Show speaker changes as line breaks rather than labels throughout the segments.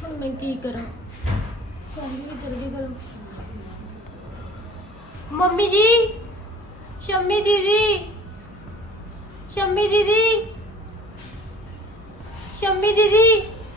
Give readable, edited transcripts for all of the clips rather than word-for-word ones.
ਹੁਣ ਮੈਂ ਕੀ ਕਰਾਂ ਜਲਦੀ ਕਰੋ ਮੰਮੀ ਜੀ ਸ਼ੰਮੀ ਦੀਦੀ ਸ਼ੰਮੀ ਦੀਦੀ ਸ਼ੰਮੀ ਦੀਦੀ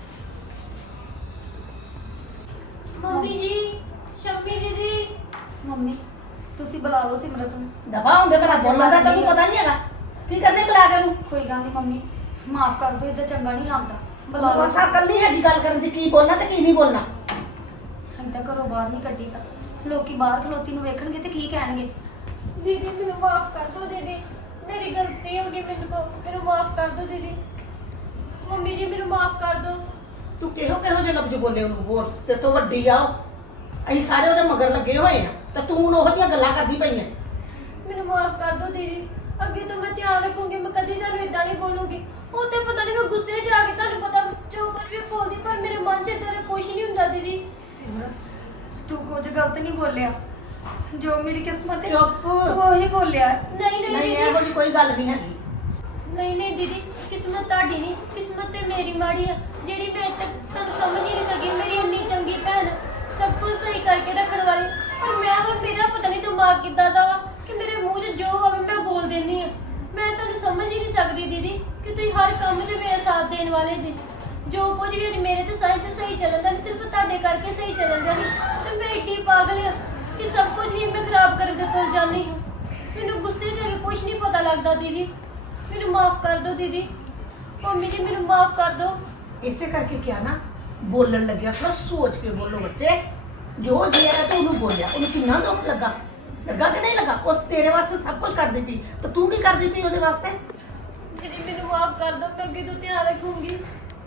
ਮੰਮੀ ਜੀ ਸ਼ੰਮੀ ਦੀਦੀ
ਮੰਮੀ ਤੁਸੀਂ ਬੁਲਾ ਲਓ ਸਿਮਰਤ ਨੂੰ।
ਦਫਾ ਹੁੰਦੇ ਭਲਾ ਬੋਲਣ ਦਾ ਤੈਨੂੰ ਪਤਾ ਨਹੀਂ ਹੈਗਾ ਕੀ ਕਰਨੇ ਬੁਲਾ ਕੇ ਨੂੰ
ਕੋਈ ਗੱਲ ਨਹੀਂ ਮੰਮੀ ਮਾਫ ਕਰ ਦਿਓ, ਇਦਾਂ ਚੰਗਾ ਨਹੀਂ ਲੱਗਦਾ। ਬੁਲਾ ਲਓ।
ਬਸ ਅਕਲ ਨਹੀਂ ਹੈਗੀ ਗੱਲ ਕਰਨ ਦੀ, ਕੀ ਬੋਲਣਾ ਤੇ ਕੀ ਨਹੀਂ ਬੋਲਣਾ।
ਇਦਾਂ ਘਰੋਂ ਬਾਹਰ ਨਹੀਂ ਕੱਢੀ ਤਾਂ ਲੋਕੀ ਬਾਹਰ ਖਲੋਤੀ ਨੂੰ ਵੇਖਣਗੇ ਤੇ ਕੀ ਕਹਿਣਗੇ।
ਦੀਦੀ ਮੈਨੂੰ ਮਾਫ ਕਰ ਦਿਓ ਦੀਦੀ ਮੇਰੀ ਗਲਤੀ ਹੋ ਗਈ ਮੈਨੂੰ ਮਾਫ ਕਰ ਦਿਓ ਦੀਦੀ ਮੰਮੀ ਜੀ ਮੈਨੂੰ ਮਾਫ ਕਰ ਦਿਓ
ਤੂੰ ਕਿਹੋ ਜਿਹੇ ਲਫ਼ਜ਼ ਬੋਲੇ ਉਹਨੂੰ ਬੋਲ ਤੇ ਤੋਂ ਵੱਡੀ ਆ ਉਹ। ਅਸੀਂ ਸਾਰੇ ਉਹਦੇ ਮਗਰ ਲੱਗੇ ਹੋਏ ਆ ਤੇ ਤੂੰ ਉਹਨੂੰ ਉਹੋ ਜਿਹੀਆਂ ਗੱਲਾਂ ਕਰਦੀ ਪਈ ਆ।
ਮੈਨੂੰ ਮਾਫ ਕਰ ਦਿਓ ਦੀਦੀ ਅੱਗੇ ਤੋਂ ਮੈਂ ਧਿਆਨ ਰੱਖੂੰਗੀ ਮੈਂ ਕਦੀ ਤੁਹਾਨੂੰ ਇਦਾਂ ਨਹੀਂ ਬੋਲੂੰਗੀ ਉਹ ਤੇ ਪਤਾ ਨਹੀਂ ਮੈਂ ਗੁੱਸੇ 'ਚ ਆ ਕੇ ਤੁਹਾਨੂੰ ਪਤਾ ਜੋ ਕੁਝ ਵੀ ਬੋਲਦੀ ਪਰ ਮੇਰੇ ਮਨ 'ਚ ਇਦਾਂ ਕੁਝ ਨਹੀਂ ਹੁੰਦਾ ਦੀਦੀ
ਸਿਮਰਤ ਤੂੰ ਕੁਝ ਗਲਤ ਨਹੀਂ ਬੋਲਿਆ, ਜੋ ਮੇਰੀ ਕਿਸਮਤ ਹੈ
ਚੁੱਪ।
ਤੂੰ ਉਹੀ ਬੋਲਿਆ।
ਨਹੀਂ ਨਹੀਂ
ਨਹੀਂ
ਦੀਦੀ
ਇਹੋ ਜਿਹੀ ਕੋਈ ਗੱਲ ਨਹੀਂ ਹੈਗੀ।
ਨਹੀਂ ਦੀਦੀ ਕਿਸਮਤ ਤੁਹਾਡੀ ਨਹੀਂ ਕਿਸਮਤ ਤੇ ਮੇਰੀ ਮਾੜੀ ਆ ਜਿਹੜੀ ਮੈਂ ਤੱਕ ਤੁਹਾਨੂੰ ਸਮਝ ਹੀ ਨਹੀਂ ਸਕੀ ਮੇਰੀ ਇੰਨੀ ਚੰਗੀ ਭੈਣ ਸਭ ਕੁਝ ਸਹੀ ਕਰਕੇ ਰੱਖਣ ਵਾਲੀ ਪਰ ਮੈਂ ਹੁਣ ਮੇਰਾ ਪਤਾ ਨਹੀਂ ਦਿਮਾਗ ਕਿੱਦਾਂ ਦਾ ਵਾ ਕਿ ਮੇਰੇ ਮੂੰਹ 'ਚ ਜੋ ਆਵੇ ਮੈਂ ਬੋਲ ਦਿੰਦੀ ਆ ਮੈਂ ਤੁਹਾਨੂੰ ਸਮਝ ਹੀ ਨਹੀਂ ਸਕਦੀ ਦੀਦੀ ਕਿ ਤੁਸੀਂ ਹਰ ਕੰਮ 'ਚ ਮੇਰਾ ਸਾਥ ਦੇਣ ਵਾਲੇ ਜੀ ਜੋ ਕੁਝ ਵੀ ਅੱਜ ਮੇਰੇ ਤੇ ਸਹੀ ਚੱਲਦਾ ਨਹੀਂ ਸਿਰਫ ਤੁਹਾਡੇ ਕਰਕੇ ਸਹੀ ਚੱਲਦਾ ਨਹੀਂ ਤੇ ਮੈਂ ਏਡੀ ਪਾਗਲ ਆ ਕਿ ਸਭ ਕੁਝ ਹੀ ਮੈਂ ਖਰਾਬ ਕਰ ਦੇ ਤੁਰ ਜਾਂਦੀ ਹਾਂ ਮੈਨੂੰ ਗੁੱਸੇ 'ਚ ਕੁਝ ਨਹੀਂ ਪਤਾ ਲੱਗਦਾ ਦੀਦੀ ਮੈਨੂੰ ਮਾਫ ਕਰ ਦਿਓ ਦੀਦੀ ਮੰਮੀ ਜੀ ਮੈਨੂੰ ਮਾਫ ਕਰ ਦਿਓ
ਇਸੇ ਕਰਕੇ ਕਿਹਾ ਨਾ ਬੋਲਣ ਲੱਗਿਆ ਥੋੜਾ ਸੋਚ ਕੇ ਬੋਲੋ ਬੱਚੇ। ਜੋ ਜਿਹੜਾ ਤੇ ਉਹਨੂੰ ਬੋਲਿਆ ਉਹਨੂੰ ਕਿੰਨਾ ਦੁੱਖ ਲੱਗਾ ਕਿ ਨਹੀਂ ਲੱਗਾ। ਉਸ ਤੇਰੇ ਵਾਸਤੇ ਸਭ ਕੁਝ ਕਰਦੀ ਪਈ ਤੇ ਤੂੰ ਕੀ ਕਰਦੀ ਪਈ ਉਹਦੇ ਵਾਸਤੇ।
ਦੀਦੀ ਮੈਨੂੰ ਮਾਫ ਕਰ ਦਿਓ ਮੈਂ ਅੱਗੇ ਤੋਂ ਧਿਆਨ ਰੱਖੂੰਗੀ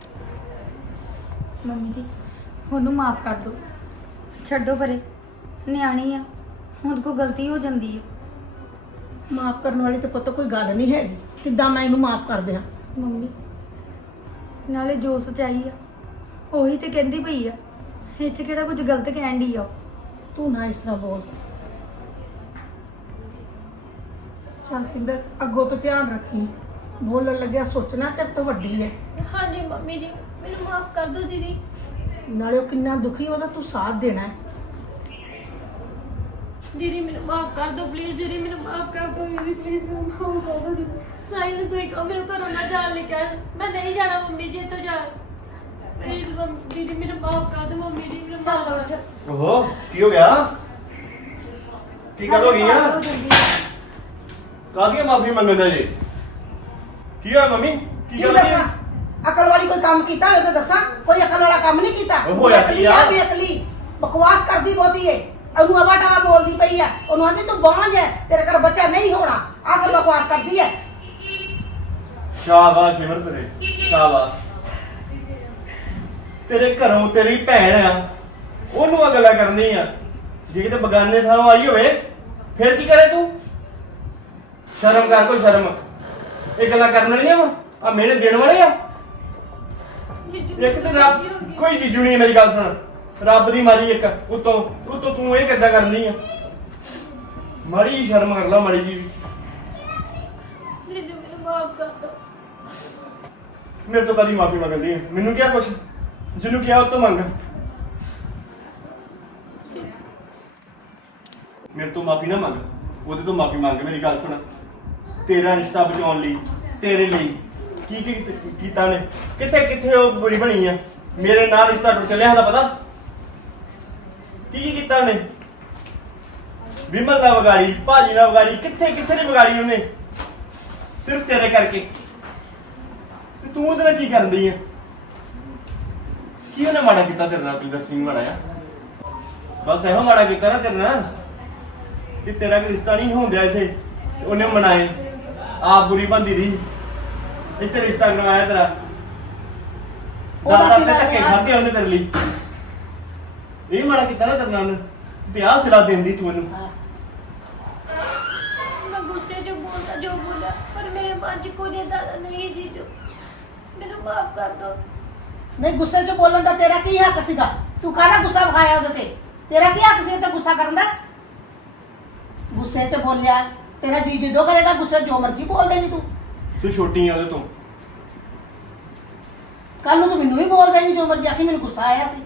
ਮੰਮੀ ਜੀ ਉਹਨੂੰ ਮਾਫ ਕਰ ਦਿਓ, ਛੱਡੋ ਪਰੇ, ਨਿਆਣੀ ਆ ਹੁਣ ਕੋਈ ਗਲਤੀ ਹੋ ਜਾਂਦੀ ਹੈ।
ਮਾਫ ਕਰਨ ਵਾਲੀ ਤੇ ਪੁੱਤ ਕੋਈ ਗੱਲ ਨਹੀਂ ਹੈਗੀ। ਕਿੱਦਾਂ ਮੈਂ ਇਹਨੂੰ ਮਾਫ ਕਰ ਦਿਆਂ।
ਮੰਮੀ ਨਾਲੇ ਜੋ ਸੱਚਾਈ ਆ ਉਹੀ ਤੇ ਕਹਿੰਦੀ ਪਈ ਆ, ਇਹ 'ਚ ਕਿਹੜਾ ਕੁਝ ਗਲਤ ਕਹਿਣ ਦੀ ਆ।
ਤੂੰ ਨਾ ਇਸ ਤਰ੍ਹਾਂ ਬੋਲ। ਚੱਲ ਸਿਮਰਤ ਅੱਗੋਂ ਤੋਂ ਧਿਆਨ ਰੱਖੀ। ਬੋਲਣ ਲੱਗਿਆ ਸੋਚਣਾ ਤੇਰੇ ਤੋਂ ਵੱਡੀ ਹੈ।
ਹਾਂਜੀ ਮੰਮੀ ਜੀ ਮੈਨੂੰ ਮਾਫ ਕਰ ਦਿਓ ਦੀਦੀ
ਨਾਲੇ ਉਹ ਕਿੰਨਾ ਦੁਖੀ ਉਹਦਾ ਤੂੰ ਸਾਥ ਦੇਣਾ ਹੈ।
ਦੀਦੀ ਮੈਨੂੰ ਮਾਫ ਕਰ ਦਿਓ ਪਲੀਜ਼ ਦੀਦੀ ਮੈਨੂੰ ਮਾਫ ਕਰ ਦਿਓ ਦੀਦੀ ਪਲੀਜ਼ ਮੈਨੂੰ ਮਾਫ ਕਰ ਦਿਓ ਦੀਦੀ ਸਾਈ ਨੂੰ ਤੁਸੀਂ ਕਹੋ ਮੈਨੂੰ ਘਰੋਂ ਨਾ ਜਾਣ ਲੈ ਕੇ ਆਇਓ। ਮੈਂ ਨਹੀਂ ਜਾਣਾ ਮੰਮੀ ਜੀ ਤੋਂ ਜਾ ਪਲੀਜ਼ ਦੀਦੀ ਮੈਨੂੰ ਮਾਫ ਕਰ ਦਿਓ ਮੰਮੀ ਜੀ ਮੈਨੂੰ ਮਾਫ ਕਰ ਦਿਓ
ਓਹੋ ਕੀ ਹੋ ਗਿਆ? ਕੀ ਗੱਲ ਹੋ ਗਈ ਆ? ਕਾਹਦੀ ਮਾਫੀ ਮੰਗਦਾ ਜੀ? ਕੀ ਹੋਇਆ ਮੰਮੀ? ਕੀ
ਕੀ
ਗੱਲ
ਦੱਸਾਂ?
ਹੋਈ?
ਅਕਲ ਵਾਲੀ ਕੋਈ ਕੰਮ ਕੀਤਾ ਹੋਵੇ ਤਾਂ ਦੱਸਾਂ। ਕੋਈ ਅਕਲ ਵਾਲਾ ਕੰਮ ਨਹੀਂ ਕੀਤਾ।
ਉਹ ਹੋਇਆ
ਅਕਲੀ
ਕੀ
ਆ
ਆ?
ਵੀ ਅਕਲੀ ਬਕਵਾਸ ਕਰਦੀ ਬਹੁਤੀ ਏ। ਉਹਨੂੰ ਅਵਾ ਟਾਵਾ ਬੋਲਦੀ ਪਈ ਆ। ਉਹਨੂੰ ਆਂਦੀ ਤੂੰ ਬਾਂਝ ਹੈ ਤੇਰੇ ਘਰ ਬੱਚਾ ਨਹੀਂ ਹੋਣਾ। ਆ ਕੇ ਬਕਵਾਸ ਕਰਦੀ ਹੈ।
ਸ਼ਾਬਾਸ਼ ਸਿਮਰ ਤੇਰੇ ਸ਼ਾਬਾਸ਼। ਤੇਰੇ ਘਰੋਂ ਤੇਰੀ ਭੈਣ ਆ ਉਹਨੂੰ ਆ ਗੱਲਾਂ ਕਰਨੀ ਆ। ਜੇ ਕਿਤੇ ਬਗਾਨੇ ਥਾਂ ਆਈ ਹੋਵੇ ਫਿਰ ਕੀ ਕਰੇ ਤੂੰ? ਸ਼ਰਮ ਕਰ ਕੋਈ ਸ਼ਰਮ। ਇਹ ਗੱਲਾਂ ਕਰਨ ਵਾਲੀਆਂ ਵਾ ਆ ਮੇਰੇ ਦੇਣ ਵਾਲੇ ਆ। ਇੱਕ ਤੇ ਰੱਬ ਕੋਈ ਜੀਜੂ ਨਹੀਂ ਮੇਰੀ ਗੱਲ ਸੁਣ। ਰੱਬ ਦੀ ਮਾਰੀ ਇੱਕ ਉਤੋਂ ਤੂੰ ਇਹ ਕਿੱਦਾਂ ਕਰਨੀ ਆ? ਮਾੜੀ ਜਿਹੀ ਸ਼ਰਮ ਕਰ ਲਾ ਮਾੜੀ ਜੀ।
ਦੀਦੀ ਮੈਨੂੰ ਮਾਫ ਕਰ ਦਿਓ
ਮੇਰੇ ਤੋਂ ਕਦੀ ਮਾਫੀ ਮੰਗਦੀ ਹੈ? ਮੈਨੂੰ ਕਿਹਾ ਕੁਛ ਜਿਹਨੂੰ ਕਿਹਾ ਉਹ ਤੋਂ ਮੰਗ। ਮੇਰੇ ਤੋਂ ਮਾਫੀ ਨਾ ਮੰਗ, ਉਹਦੇ ਤੋਂ ਮਾਫੀ ਮੰਗ। ਮੇਰੀ ਗੱਲ ਸੁਣ, ਤੇਰਾ ਰਿਸ਼ਤਾ ਬਚਾਉਣ ਲਈ ਤੇਰੇ ਲਈ ਕੀ ਕੀ ਕੀਤਾ ਨੇ? ਕਿੱਥੇ ਕਿੱਥੇ ਉਹ ਬੁਰੀ ਬਣੀ ਆ। ਮੇਰੇ ਨਾਲ ਰਿਸ਼ਤਾ ਟੁੱਟ ਚੱਲਿਆ ਦਾ ਪਤਾ ਕੀ ਕੀਤਾ ਉਹਨੇ? ਵਿਮਲ ਨਾਲ ਵਿਗਾੜੀ, ਭਾਜੀ ਨਾਲ ਵਿਗਾੜੀ, ਕਿੱਥੇ ਕਿੱਥੇ ਨਹੀਂ ਵਿਗਾੜੀ ਉਹਨੇ ਸਿਰਫ ਤੇਰੇ ਕਰਕੇ। ਤੇ ਤੂੰ ਉਹਦੇ ਨਾਲ ਕੀ ਕਰਦੀ ਆ? ਕੀ ਉਹਨੇ ਮਾੜਾ ਕੀਤਾ ਤੇਰੇ ਨਾਲ? ਪਿੰਦਰ ਸਿੰਘ ਮਾੜਾ ਆ? ਬਸ ਇਹੋ ਮਾੜਾ ਕੀਤਾ ਨਾ ਤੇਰੇ ਨਾਲ ਕਿ ਤੇਰਾ ਕੋਈ ਰਿਸ਼ਤਾ ਨਹੀਂ ਹੁੰਦਿਆ ਇੱਥੇ ਤੇ ਉਹਨੇ ਮਨਾਏ। ਆਪ ਬੁਰੀ ਬੰਦੀ ਰਹੀ ਇੱਥੇ ਰਿਸ਼ਤਾ ਕਰਵਾਇਆ ਤੇਰਾ। ਦਾਦਾ ਤੇ ਧੱਕੇ ਖਾਧੇ ਉਹਨੇ ਤੇਰੇ ਲਈ। ਇਹ ਮਾੜਾ ਕੀਤਾ ਨਾ ਤੇਰੇ ਨਾਲ ਤੇ ਆਹ ਸਿਲਾ ਦਿੰਦੀ ਤੂੰ ਇਹਨੂੰ।
ਮੈਂ ਗੁੱਸੇ 'ਚ ਬੋਲਦਾ ਜੋ ਬੋਲਿਆ ਪਰ ਮੇਰੇ ਮਨ 'ਚ ਕੁਝ ਏਦਾਂ ਦਾ ਨਹੀਂ ਜੀਜੂ ਮੈਨੂੰ ਮਾਫ ਕਰ ਦਿਓ
ਨਹੀਂ ਗੁੱਸੇ 'ਚ ਬੋਲਣ ਦਾ ਤੇਰਾ ਕੀ ਹੱਕ ਸੀਗਾ? ਤੂੰ ਕਾਹਦਾ ਗੁੱਸਾ ਵਿਖਾਇਆ ਉਹਦੇ ਤੇ? ਤੇਰਾ ਕੀ ਹੱਕ ਸੀ ਤੇ ਗੁੱਸਾ ਕਰਨ ਦਾ? ਗੁੱਸੇ 'ਚ ਬੋਲਿਆ ਤੇਰਾ ਜੀ ਜਿੱਦੋਂ ਕਰੇਗਾ ਗੁੱਸੇ ਜੋ ਮਰਜ਼ੀ ਬੋਲ ਦੇਗੀ ਤੂੰ।
ਤੂੰ ਛੋਟੀ ਆ ਉਹਦੇ ਤੋਂ।
ਕੱਲ ਨੂੰ ਤੂੰ ਮੈਨੂੰ ਵੀ ਬੋਲ ਦੇਂਗੀ ਜੋ ਮਰਜ਼ੀ ਆਖੀ, ਮੈਨੂੰ ਗੁੱਸਾ ਆਇਆ ਸੀ।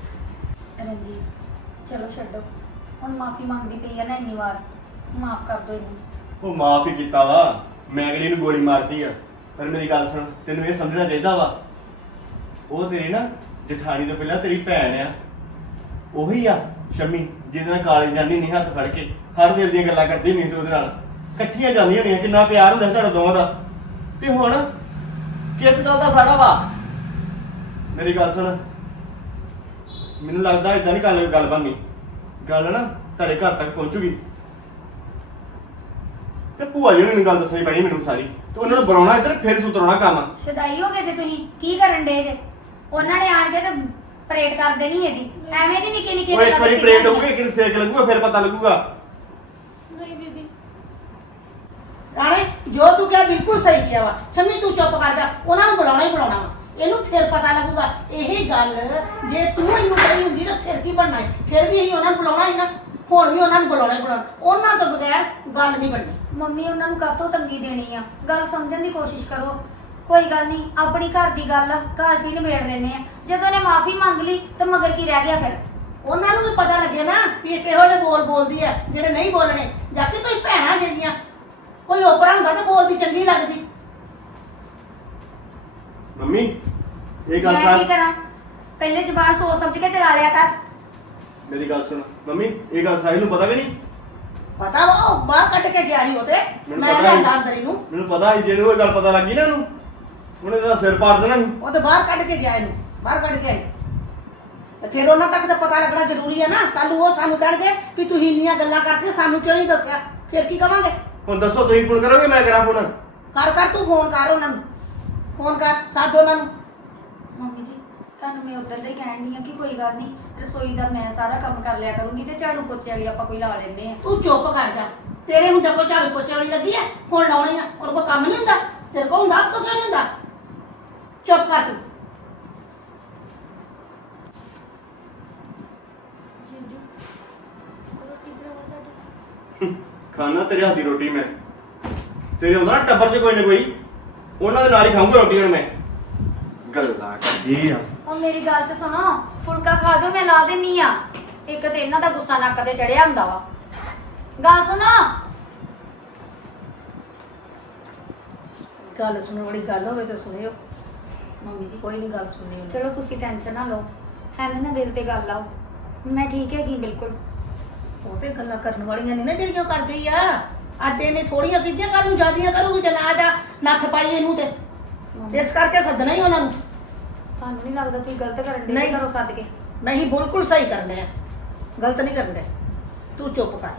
ਰਣਜੀਤ ਚਲੋ ਛੱਡੋ, ਹੁਣ ਮਾਫੀ ਮੰਗਦੀ ਪਈ ਆ ਨਾ ਇੰਨੀ ਵਾਰ, ਮਾਫ ਕਰ ਦਿਓ ਇਹਨੂੰ।
ਉਹ ਮਾਫ ਹੀ ਕੀਤਾ ਵਾ, ਮੈਂ ਕਿਹੜੀ ਇਹਨੂੰ ਗੋਲੀ ਮਾਰਤੀ ਆ। ਪਰ ਮੇਰੀ ਗੱਲ ਸੁਣ, ਤੈਨੂੰ ਇਹ ਸਮਝਣਾ ਚਾਹੀਦਾ ਵਾ, ਉਹ ਤੇਰੀ ਨਾ ਜਠਾਣੀ ਤੋਂ ਪਹਿਲਾਂ ਤੇਰੀ ਭੈਣ ਆ। ਉਹੀ ਆ ਸ਼ਮੀ ਜਿਹਦੇ ਨਾਲ ਕਾਲਜ ਜਾਂਦੀ ਨਹੀਂ ਹੱਥ ਫੜ ਕੇ, ਹਰ ਦਿਲ ਦੀਆਂ ਗੱਲਾਂ ਕਰਦੀ ਨਹੀਂ ਤੇ ਉਹਦੇ ਨਾਲ ਇਕੱਠੀਆਂ ਜਾਂਦੀਆਂ ਹੁੰਦੀਆਂ, ਕਿੰਨਾ ਪਿਆਰ ਹੁੰਦਾ ਸੀ ਤੁਹਾਡਾ ਦੋਵਾਂ ਦਾ। ਤੇ ਹੁਣ ਕਿਸ ਗੱਲ ਦਾ ਸਾੜਾ ਵਾ? ਮੇਰੀ ਗੱਲ ਸੁਣ, ਮੈਨੂੰ ਲੱਗਦਾ ਇਦਾਂ ਨਹੀਂ ਗੱਲ ਬਣਨੀ। ਗੱਲ ਨਾ ਤੁਹਾਡੇ ਘਰ ਤੱਕ ਪਹੁੰਚੂਗੀ ਤੇ ਭੂਆ ਜੀ ਨੂੰ ਗੱਲ ਦੱਸਣੀ ਪੈਣੀ ਮੈਨੂੰ ਸਾਰੀ, ਤੇ ਉਹਨਾਂ ਨੂੰ ਬੁਲਾਉਣਾ ਇੱਧਰ, ਫਿਰ ਸੁਤਰਾਉਣਾ ਕੰਮ।
ਸ਼ਦਾਈ ਹੋ ਗਏ ਜੇ ਤੁਸੀਂ, ਕੀ ਕਰਨ ਡੇ ਜੇ? ਉਹਨਾਂ ਨੇ ਆਣ ਕੇ ਤੇ ਪਰੇਡ ਕਰ ਦੇਣੀ ਇਹਦੀ, ਐਵੇਂ ਨਹੀਂ ਨਿੱਕੇ ਨਿੱਕੇ
ਉਹ ਇੱਕ ਵਾਰੀ ਪ੍ਰੇਡ ਹੋਊਗੀ, ਕਿ ਸੇਕ ਲੱਗੂਗਾ, ਫਿਰ ਪਤਾ ਲੱਗੂਗਾ।
ਨਹੀਂ ਦੀਦੀ,
ਰਾਣੇ ਜੋ ਤੂੰ ਕਿਹਾ ਬਿਲਕੁਲ ਸਹੀ ਕਿਹਾ ਵਾ। ਸ਼ਮੀ ਤੂੰ ਚੁੱਪ ਕਰ ਜਾ, ਉਹਨਾਂ ਨੂੰ ਬੁਲਾਉਣਾ ਹੀ ਬੁਲਾਉਣਾ ਵਾ, ਇਹਨੂੰ ਫਿਰ ਪਤਾ ਲੱਗੂਗਾ। ਇਹ ਗੱਲ ਜੇ ਤੂੰ ਇਹਨੂੰ ਕਹੀ ਹੁੰਦੀ ਤਾਂ ਫਿਰ ਕੀ ਬਣਨਾ ਹੈ? ਫਿਰ ਵੀ ਅਸੀਂ ਉਹਨਾਂ ਨੂੰ ਬੁਲਾਉਣਾ ਹੀ ਨਾ, ਹੁਣ ਵੀ ਉਹਨਾਂ ਨੂੰ ਬੁਲਾਉਣਾ ਹੀ ਬੁਲਾਉਣਾ। ਉਹਨਾਂ ਤੋਂ ਬਗੈਰ ਗੱਲ ਨਹੀਂ ਬਣਨੀ।
ਮੰਮੀ ਉਹਨਾਂ ਨੂੰ ਕਾਹਤੋਂ ਤੰਗੀ ਦੇਣੀ ਆ? ਗੱਲ ਸਮਝਣ ਦੀ ਕੋਸ਼ਿਸ਼ ਕਰੋ। ਕੋਈ ਗੱਲ ਨਹੀਂ, ਆਪਣੀ ਘਰ ਦੀ ਗੱਲ ਆ, ਘਰ 'ਚ ਹੀ ਨਿਬੇੜ ਲੈਨੇ ਆ। ਜਦੋਂ ਨੇ ਮਾਫੀ ਮੰਗ ਲਈ ਤਾਂ ਮਗਰ ਕੀ ਰਹਿ ਗਿਆ ਫਿਰ?
ਉਹਨਾਂ ਨੂੰ ਵੀ ਪਤਾ ਲੱਗੇ ਨਾ ਵੀ ਇਹ ਕਿਹੋ ਜਿਹੇ ਬੋਲ ਬੋਲਦੀ ਆ, ਜਿਹੜੇ ਨਹੀਂ ਬੋਲਣੇ। ਜਾ ਕੇ ਤੁਸੀਂ ਭੈਣਾਂ ਜਿਹੜੀਆਂ, ਕੋਈ ਓਪਰਾ ਹੁੰਦਾ ਤਾਂ ਬੋਲਦੀ ਚੰਗੀ ਲੱਗਦੀ।
ਮੰਮੀ ਇਹ ਗੱਲ
ਮੈਂ ਕੀ ਕਰਾਂ? ਪਹਿਲੇ ਜ਼ਬਾਨ ਸੋਚ ਸਮਝ ਕੇ ਚਲਾ ਲਿਆ ਕਰ।
ਮੇਰੀ ਗੱਲ ਸੁਣ ਮੰਮੀ, ਇਹ ਗੱਲ ਸਾਹਿਲ ਨੂੰ ਪਤਾ ਕਿ ਨਹੀਂ?
ਪਤਾ ਵਾ, ਉਹ ਬਾਹਰ ਕੱਢ ਕੇ ਗਿਆ ਸੀ ਉਹ ਤੇ।
ਮੈਨੂੰ
ਮੈਂ
ਪਤਾ ਸੀ।
ਲਿਆਂਦਾ ਅੰਦਰ ਇਹਨੂੰ।
ਮੈਨੂੰ ਪਤਾ ਸੀ ਜਿਹਨੂੰ ਇਹ ਗੱਲ ਪਤਾ ਲੱਗੀ ਨਾ ਉਹਨੂੰ, ਉਹਨੇ ਤਾਂ ਸਿਰ ਪਾੜ ਦੇਣਾ ਸੀ।
ਉਹ ਤੇ ਬਾਹਰ ਕੱਢ ਕੇ ਗਿਆ ਇਹਨੂੰ, ਬਾਹਰ ਕੱਢ ਕੇ ਆਈ। ਤੇ ਫਿਰ ਉਹਨਾਂ ਤੱਕ ਤਾਂ ਪਤਾ ਲੱਗਣਾ ਜ਼ਰੂਰੀ ਹੈ ਨਾ। ਕੱਲ ਉਹ ਸਾਨੂੰ ਕਹਿਣਗੇ ਵੀ ਤੁਸੀਂ ਇੰਨੀਆਂ ਗੱਲਾਂ ਕਰਤੀਆਂ, ਸਾਨੂੰ ਕਿਉਂ ਨਹੀਂ ਦੱਸਿਆ? ਫਿਰ ਕੀ ਕਵਾਂਗੇ?
ਹੁਣ ਦੱਸੋ, ਤੁਸੀਂ ਫੋਨ ਕਰੋਗੇ ਮੈਂ ਕਰਾਂ ਫੋਨ?
ਕਰ ਤੂੰ ਫੋਨ ਕਰ ਉਹਨਾਂ ਨੂੰ, ਫੋਨ ਕਰ, ਸੱਦ ਉਹਨਾਂ ਨੂੰ।
ਮੰਮੀ ਜੀ ਤੁਹਾਨੂੰ ਮੈਂ ਉਦੋਂ ਦਾ ਹੀ ਕਹਿਣ ਦੀ ਆ ਕਿ ਕੋਈ ਗੱਲ ਨਹੀਂ, ਰਸੋਈ ਦਾ ਮੈਂ ਸਾਰਾ ਕੰਮ ਕਰ ਲਿਆ ਕਰੂੰਗੀ ਤੇ ਝਾੜੂ ਪੋਚੇ ਵਾਲੀ ਆਪਾਂ ਕੋਈ ਲਾ ਲੈਂਦੇ ਆ।
ਤੂੰ ਚੁੱਪ ਕਰ ਜਾ। ਤੇਰੇ ਹੁੰਦਾ ਕੋਈ ਝਾੜੂ ਪੋਚੇ ਵਾਲੀ ਲੱਗੀ ਆ, ਹੁਣ ਲਾਉਣੀ ਆ। ਔਰ ਕੋਈ ਕੰਮ ਨਹੀਂ ਹੁੰਦਾ ਤੇਰੇ ਕੋਲ? ਹੁੰਦਾ ਤਾਂ ਕਿਉਂ ਨਹੀਂ ਹੁੰਦਾ? ਚੁੱਪ ਕਰ ਤੂੰ।
ਜੀਜੂ ਰੋਟੀ ਬਣਾਵਾ ਤੁਹਾਡੀ।
ਖਾਣਾ ਤੇਰੇ ਹੱਥ ਦੀ ਰੋਟੀ ਮੈਂ, ਤੇਰੇ ਹੁੰਦਾ ਨਾ ਟੱਬਰ 'ਚ ਕੋਈ ਨਾ ਕੋਈ, ਉਹਨਾਂ ਦੇ ਨਾਲ ਹੀ ਖਾਊਂਗਾ ਰੋਟੀ ਹੁਣ ਮੈਂ। ਗੱਲਾਂ ਕਰਦੀ ਆ।
ਉਹ ਮੇਰੀ ਗੱਲ ਤੇ ਸੁਣੋ, ਫੁਲਕਾ ਖਾ ਜਾਓ, ਮੈਂ ਲਾ ਦੇਣੀ ਆ। ਇੱਕ ਤੇ ਇਹਨਾਂ ਦਾ ਗੁੱਸਾ ਨੱਕ ਤੇ ਚੜਿਆ ਹੁੰਦਾ ਵਾ। ਗੱਲ ਸੁਣੋ।
ਗੱਲ ਸੁਣਨ ਵਾਲੀ ਗੱਲ ਹੋਵੇ ਤਾਂ ਸੁਣਿਓ।
ਮੰਮੀ ਜੀ
ਕੋਈ ਨਹੀਂ ਗੱਲ ਸੁਣੀ।
ਚਲੋ ਤੁਸੀਂ ਟੈਨਸ਼ਨ ਨਾ ਲਓ, ਐਵੇਂ ਨਾ ਦਿਲ ਤੇ ਗੱਲ ਲਾਓ। ਮੈਂ ਠੀਕ ਹੈਗੀ ਬਿਲਕੁਲ।
ਉਹ ਤੇ ਗੱਲਾਂ ਕਰਨ ਵਾਲੀਆਂ ਨਹੀਂ ਨਾ ਜਿਹੜੀਆਂ ਕਰ ਗਈ ਆ। ਅੱਜ ਇਹਨੇ ਥੋੜੀਆਂ ਕੀਤੀਆਂ, ਕੱਲ ਨੂੰ ਜ਼ਿਆਦੀਆਂ ਕਰੂਗੀ ਜੇ ਨਾ ਜਾ ਨੱਥ ਪਾਈ ਇਹਨੂੰ ਤੇ। ਇਸ ਕਰਕੇ ਸੱਦਣਾ ਹੀ ਉਹਨਾਂ ਨੂੰ।
ਤੁਹਾਨੂੰ ਨਹੀਂ ਲੱਗਦਾ ਤੁਸੀਂ ਗਲਤ ਕਰਨ ਦੇ
ਨਹੀਂ।
ਘਰੋਂ ਸੱਦ ਕੇ?
ਮੈਂ ਹੀ ਬਿਲਕੁਲ ਸਹੀ ਕਰਨੇ ਆ, ਗਲਤ ਨਹੀਂ ਕਰਨੇ। ਤੂੰ ਚੁੱਪ ਕਰ।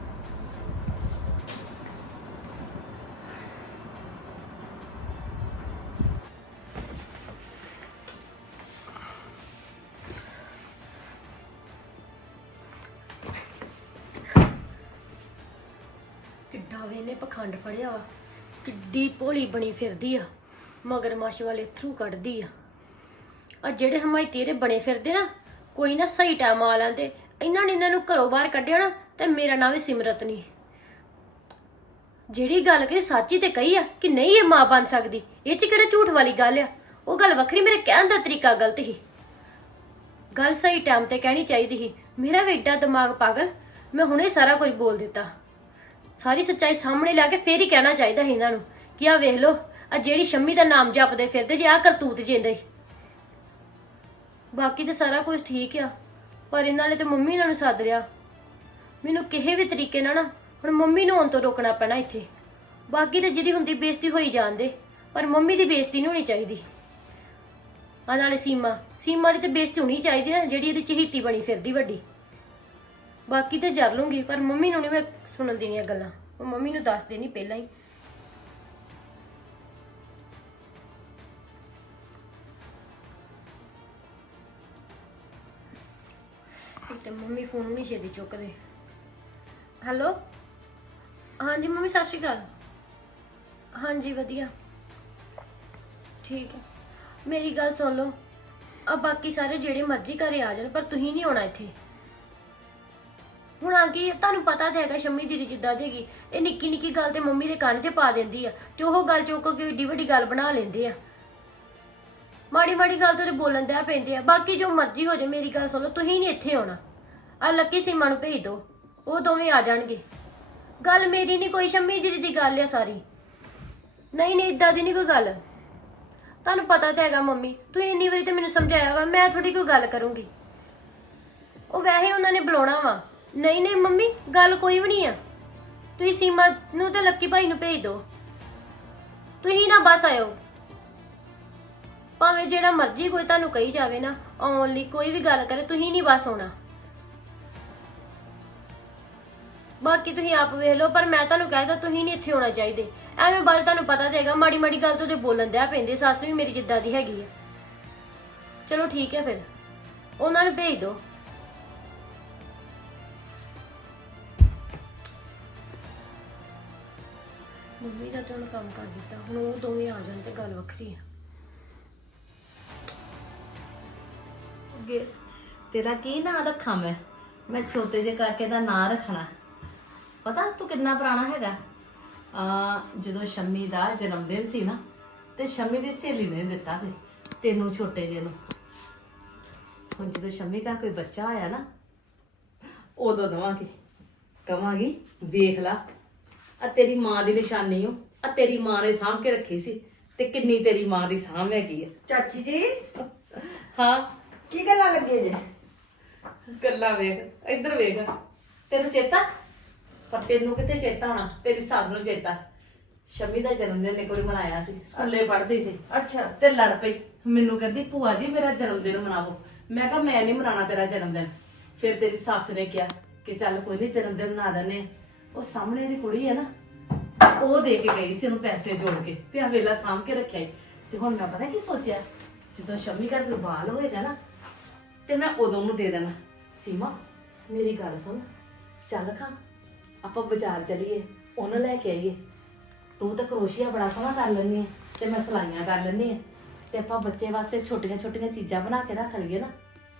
ਕਿੱਡਾ ਵੇਨੇ ਪਖੰਡ ਫੜਿਆ ਵਾ, ਕਿੱਡੀ ਭੋਲੀ ਬਣੀ ਫਿਰਦੀ ਆ, ਮਗਰਮੱਛ ਵਾਲੇ ਥਰੂ ਕੱਢਦੀ ਆ। ਆ ਜਿਹੜੇ ਹਮਾਈ ਤੇਰੇ ਬਣੇ ਫਿਰਦੇ ਨਾ, ਕੋਈ ਨਾ ਸਹੀ ਟਾਈਮ ਆ ਲੈਂਦੇ। ਇਹਨਾਂ ਨੂੰ ਘਰੋਂ ਬਾਹਰ ਕੱਢਿਆ ਨਾ ਤੇ ਮੇਰਾ ਨਾਂ ਵੀ ਸਿਮਰਤ ਨਹੀਂ। ਜਿਹੜੀ ਗੱਲ ਕਿ ਸੱਚੀ ਤੇ ਕਹੀ ਆ ਕਿ ਨਹੀਂ ਇਹ ਮਾਂ ਬਣ ਸਕਦੀ, ਇਹ ਚ ਕਿਹੜਾ ਝੂਠ ਵਾਲੀ ਗੱਲ ਆ? ਉਹ ਗੱਲ ਵੱਖਰੀ, ਮੇਰੇ ਕਹਿਣ ਦਾ ਤਰੀਕਾ ਗਲਤ ਸੀ। ਗੱਲ ਸਹੀ ਟਾਈਮ ਤੇ ਕਹਿਣੀ ਚਾਹੀਦੀ ਸੀ। ਮੇਰਾ ਵੀ ਏਡਾ ਦਿਮਾਗ ਪਾਗਲ, ਮੈਂ ਹੁਣੇ ਸਾਰਾ ਕੁਝ ਬੋਲ ਦਿੱਤਾ। ਸਾਰੀ ਸੱਚਾਈ ਸਾਹਮਣੇ ਲਿਆ ਕੇ ਫੇਰ ਹੀ ਕਹਿਣਾ ਚਾਹੀਦਾ ਸੀ ਇਹਨਾਂ ਨੂੰ ਕਿ ਆ ਵੇਖ ਲਓ, ਆ ਜਿਹੜੀ ਸ਼ੰਮੀ ਦਾ ਨਾਮ ਜਪਦੇ ਫਿਰਦੇ ਜੇ ਆ ਕਰਤੂਤ ਜਿੰਦੇ। ਬਾਕੀ ਤਾਂ ਸਾਰਾ ਕੁਝ ਠੀਕ ਆ, ਪਰ ਇਹਨਾਂ ਨੇ ਤੇ ਮੰਮੀ ਇਹਨਾਂ ਨੂੰ ਸੱਦ ਲਿਆ। ਮੈਨੂੰ ਕਿਸੇ ਵੀ ਤਰੀਕੇ ਨਾਲ ਨਾ ਹੁਣ ਮੰਮੀ ਨੂੰ ਆਉਣ ਤੋਂ ਰੋਕਣਾ ਪੈਣਾ ਇੱਥੇ। ਬਾਕੀ ਤਾਂ ਜਿਹਦੀ ਹੁੰਦੀ ਬੇਇੱਜ਼ਤੀ ਹੋਈ ਜਾਂਦੇ, ਪਰ ਮੰਮੀ ਦੀ ਬੇਇੱਜ਼ਤੀ ਨਹੀਂ ਹੋਣੀ ਚਾਹੀਦੀ। ਆ ਨਾਲੇ ਸੀਮਾ ਦੀ ਤੇ ਬੇਇੱਜ਼ਤੀ ਹੋਣੀ ਚਾਹੀਦੀ ਨਾ, ਜਿਹੜੀ ਇਹਦੀ ਚਹੀਤੀ ਬਣੀ ਫਿਰਦੀ ਵੱਡੀ। ਬਾਕੀ ਤੇ ਜਰ ਲੂੰਗੀ, ਪਰ ਮੰਮੀ ਨੂੰ ਨਹੀਂ ਮੈਂ ਸੁਣਨ ਦੇਣੀਆਂ ਗੱਲਾਂ। ਉਹ ਮੰਮੀ ਨੂੰ ਦੱਸ ਦੇਣੀ ਪਹਿਲਾਂ ਹੀ। ਤੇ ਮੰਮੀ ਫੋਨ ਨਹੀਂ ਛੇਤੀ ਚੁੱਕਦੇ। ਹੈਲੋ, ਹਾਂਜੀ ਮੰਮੀ ਸਤਿ ਸ਼੍ਰੀ ਅਕਾਲ। ਹਾਂਜੀ ਵਧੀਆ ਠੀਕ ਹੈ। ਮੇਰੀ ਗੱਲ ਸੁਣ ਲਓ, ਆ ਬਾਕੀ ਸਾਰੇ ਜਿਹੜੇ ਮਰਜ਼ੀ ਘਰੇ ਆ ਜਾਣ, ਪਰ ਤੁਸੀਂ ਨਹੀਂ ਆਉਣਾ ਇੱਥੇ। ਹੁਣ ਆ ਗਈ, ਤੁਹਾਨੂੰ ਪਤਾ ਤਾਂ ਹੈਗਾ ਸ਼ੰਮੀ ਦੀਦੀ ਜਿੱਦਾਂ ਦੇਗੀ, ਇਹ ਨਿੱਕੀ ਨਿੱਕੀ ਗੱਲ ਤੇ ਮੰਮੀ ਦੇ ਕੰਨ 'ਚ ਪਾ ਦਿੰਦੀ ਆ ਤੇ ਉਹ ਗੱਲ ਚੁੱਕ ਕੇ ਏਡੀ ਵੱਡੀ ਗੱਲ ਬਣਾ ਲੈਂਦੇ ਆ। ਮਾੜੀ ਮਾੜੀ ਗੱਲ ਤੇ ਬੋਲਣ ਦਿਆ ਪੈਂਦੇ ਆ। ਬਾਕੀ ਜੋ ਮਰਜ਼ੀ ਹੋ ਜਾਏ ਮੇਰੀ ਗੱਲ ਸੁਣੋ, ਤੁਸੀਂ ਨਹੀਂ ਇੱਥੇ ਆਉਣਾ। ਆ ਲੱਕੀ ਸੀਮਾ ਨੂੰ ਭੇਜ ਦਿਓ, ਉਹ ਦੋਵੇਂ ਆ ਜਾਣਗੇ। ਗੱਲ ਮੇਰੀ ਨਹੀਂ ਕੋਈ, ਸ਼ੰਮੀ ਦੀਦੀ ਦੀ ਗੱਲ ਆ ਸਾਰੀ। ਨਹੀਂ ਨਹੀਂ ਇਦਾਂ ਦੀ ਨਹੀਂ ਕੋਈ ਗੱਲ। ਤੁਹਾਨੂੰ ਪਤਾ ਤਾਂ ਹੈਗਾ ਮੰਮੀ, ਤੁਸੀਂ ਇੰਨੀ ਵਾਰੀ ਤੇ ਮੈਨੂੰ ਸਮਝਾਇਆ ਵਾ, ਮੈਂ ਥੋੜੀ ਕੋਈ ਗੱਲ ਕਰੂੰਗੀ। ਉਹ ਵੈਸੇ ਉਹਨਾਂ ਨੇ ਬੁਲਾਉਣਾ ਵਾ। ਨਹੀਂ ਨਹੀਂ ਮੰਮੀ ਗੱਲ ਕੋਈ ਵੀ ਨਹੀਂ ਆ। ਤੁਸੀਂ ਸੀਮਾ ਨੂੰ ਤੇ ਲੱਕੀ ਭਾਈ ਨੂੰ ਭੇਜ ਦਿਓ, ਤੁਸੀਂ ਨਾ ਬਸ ਆਇਓ। ਭਾਵੇਂ ਜਿਹੜਾ ਮਰਜ਼ੀ ਕੋਈ ਤੁਹਾਨੂੰ ਕਹੀ ਜਾਵੇ ਨਾ, ਆਉਣ ਲਈ ਕੋਈ ਵੀ ਗੱਲ ਕਰੇ, ਤੁਸੀਂ ਨਹੀਂ ਬਸ ਆਉਣਾ। ਬਾਕੀ ਤੁਸੀਂ ਆਪ ਵੇਖ ਲਓ, ਪਰ ਮੈਂ ਤੁਹਾਨੂੰ ਕਹਿ ਤਾ ਤੁਸੀਂ ਨਹੀਂ ਇੱਥੇ ਆਉਣਾ ਚਾਹੀਦੇ। ਐਵੇਂ ਬਾਅਦ ਤੁਹਾਨੂੰ ਪਤਾ ਦੇਗਾ ਮਾੜੀ ਮਾੜੀ ਗੱਲ ਤੋਂ ਤੇ ਬੋਲਣ ਦਿਆ ਪੈਂਦੇ। ਸੱਸ ਵੀ ਮੇਰੀ ਜਿੱਦਾਂ ਦੀ ਹੈਗੀ ਆ। ਚਲੋ ਠੀਕ ਹੈ ਫਿਰ ਉਹਨਾਂ ਨੂੰ ਭੇਜ ਦਿਓ। ਮੰਮੀ ਦਾ ਤਾਂ ਹੁਣ ਕੰਮ ਕਰ ਦਿੱਤਾ, ਹੁਣ ਉਹ ਦੋਵੇਂ ਆ ਜਾਣ ਤੇ ਗੱਲ ਵੱਖਰੀ ਆ।
ਅੱਗੇ ਤੇਰਾ ਕੀ ਨਾਂ ਰੱਖਾਂ ਮੈਂ ਛੋਟੇ ਜਿਹੇ ਕਾਕੇ ਦਾ ਨਾਂ ਰੱਖਣਾ। ਪਤਾ ਤੂੰ ਕਿੰਨਾ ਪੁਰਾਣਾ ਹੈਗਾ? ਜਦੋਂ ਸ਼ੰਮੀ ਦਾ ਜਨਮ ਦਿਨ ਸੀ ਨਾ, ਤੇ ਸ਼ੰਮੀ ਦੀ ਸਹੇਲੀ ਨੇ ਦਿੱਤਾ ਸੀ ਤੈਨੂੰ, ਛੋਟੇ ਜਿਹੇ ਨੂੰ। ਹੁਣ ਜਦੋਂ ਸ਼ੰਮੀ ਦਾ ਕੋਈ ਬੱਚਾ ਹੋਇਆ ਨਾ, ਉਦੋਂ ਦਵਾਂਗੀ, ਕਵਾਂਗੀ ਵੇਖ ਲਾ ਆ ਤੇਰੀ ਮਾਂ ਦੀ ਨਿਸ਼ਾਨੀ ਹੋ, ਆ ਤੇਰੀ ਮਾਂ ਨੇ ਸਾਂਭ ਕੇ ਰੱਖੀ ਸੀ, ਤੇ ਕਿੰਨੀ ਤੇਰੀ ਮਾਂ ਦੀ ਸਾਂਭ ਹੈਗੀ ਆ।
ਚਾਚੀ ਜੀ
ਹਾਂ
ਕੀ ਗੱਲਾਂ ਲੱਗੇ ਜੇ?
ਗੱਲਾਂ ਵੇਖ, ਇੱਧਰ ਵੇਖ, ਤੈਨੂੰ ਚੇਤਾ? ਪਰ ਤੈਨੂੰ ਕਿਤੇ ਚੇਤਾ ਹੋਣਾ, ਤੇਰੀ ਸੱਸ ਨੂੰ ਚੇਤਾ। ਸ਼ਮੀ ਦਾ ਜਨਮ ਦਿਨ ਇੱਕ ਵਾਰੀ ਮਨਾਇਆ ਸੀ, ਸਕੂਲੇ ਪੜ੍ਹਦੀ ਸੀ
ਅੱਛਾ
ਤੇ ਲੜ ਪਈ। ਮੈਨੂੰ ਕਹਿੰਦੀ ਭੂਆ ਜੀ ਮੇਰਾ ਜਨਮ ਦਿਨ ਮਨਾਵੋ। ਮੈਂ ਕਿਹਾ ਮੈਂ ਨਹੀਂ ਮਨਾਉਣਾ ਤੇਰਾ ਜਨਮ ਦਿਨ। ਫਿਰ ਤੇਰੀ ਸੱਸ ਨੇ ਕਿਹਾ ਕਿ ਚੱਲ ਕੋਈ ਨਹੀਂ ਜਨਮ ਦਿਨ ਮਨਾ ਦਿੰਦੇ ਆ। ਉਹ ਸਾਹਮਣੇ ਦੀ ਕੁੜੀ ਹੈ ਨਾ, ਉਹ ਦੇ ਕੇ ਗਈ ਸੀ ਉਹਨੂੰ ਪੈਸੇ ਜੋੜ ਕੇ, ਤੇ ਆ ਵੇਲਾ ਸਾਂਭ ਕੇ ਰੱਖਿਆ ਈ। ਤੇ ਹੁਣ ਮੈਂ ਪਤਾ ਕੀ ਸੋਚਿਆ, ਜਦੋਂ ਸ਼ਮੀ ਘਰ ਕੋਈ ਬਾਲ ਹੋਏਗਾ ਨਾ, ਤੇ ਮੈਂ ਉਦੋਂ ਨੂੰ ਦੇ ਦੇਣਾ। ਸੀਮਾ ਮੇਰੀ ਗੱਲ ਸੁਣ, ਚੱਲ ਖਾਂ ਆਪਾਂ ਬਾਜ਼ਾਰ ਚਲੀਏ, ਉਹਨੂੰ ਲੈ ਕੇ ਆਈਏ। ਤੂੰ ਤਾਂ ਕਰੋਸ਼ੀਆ ਬੜਾ ਸੋਹਣਾ ਕਰ ਲੈਂਦੀ ਹੈ, ਤੇ ਮੈਂ ਸਿਲਾਈਆਂ ਕਰ ਲੈਂਦੀ ਹਾਂ, ਤੇ ਆਪਾਂ ਬੱਚੇ ਵਾਸਤੇ ਛੋਟੀਆਂ ਛੋਟੀਆਂ ਚੀਜ਼ਾਂ ਬਣਾ ਕੇ ਰੱਖ ਲਈਏ ਨਾ।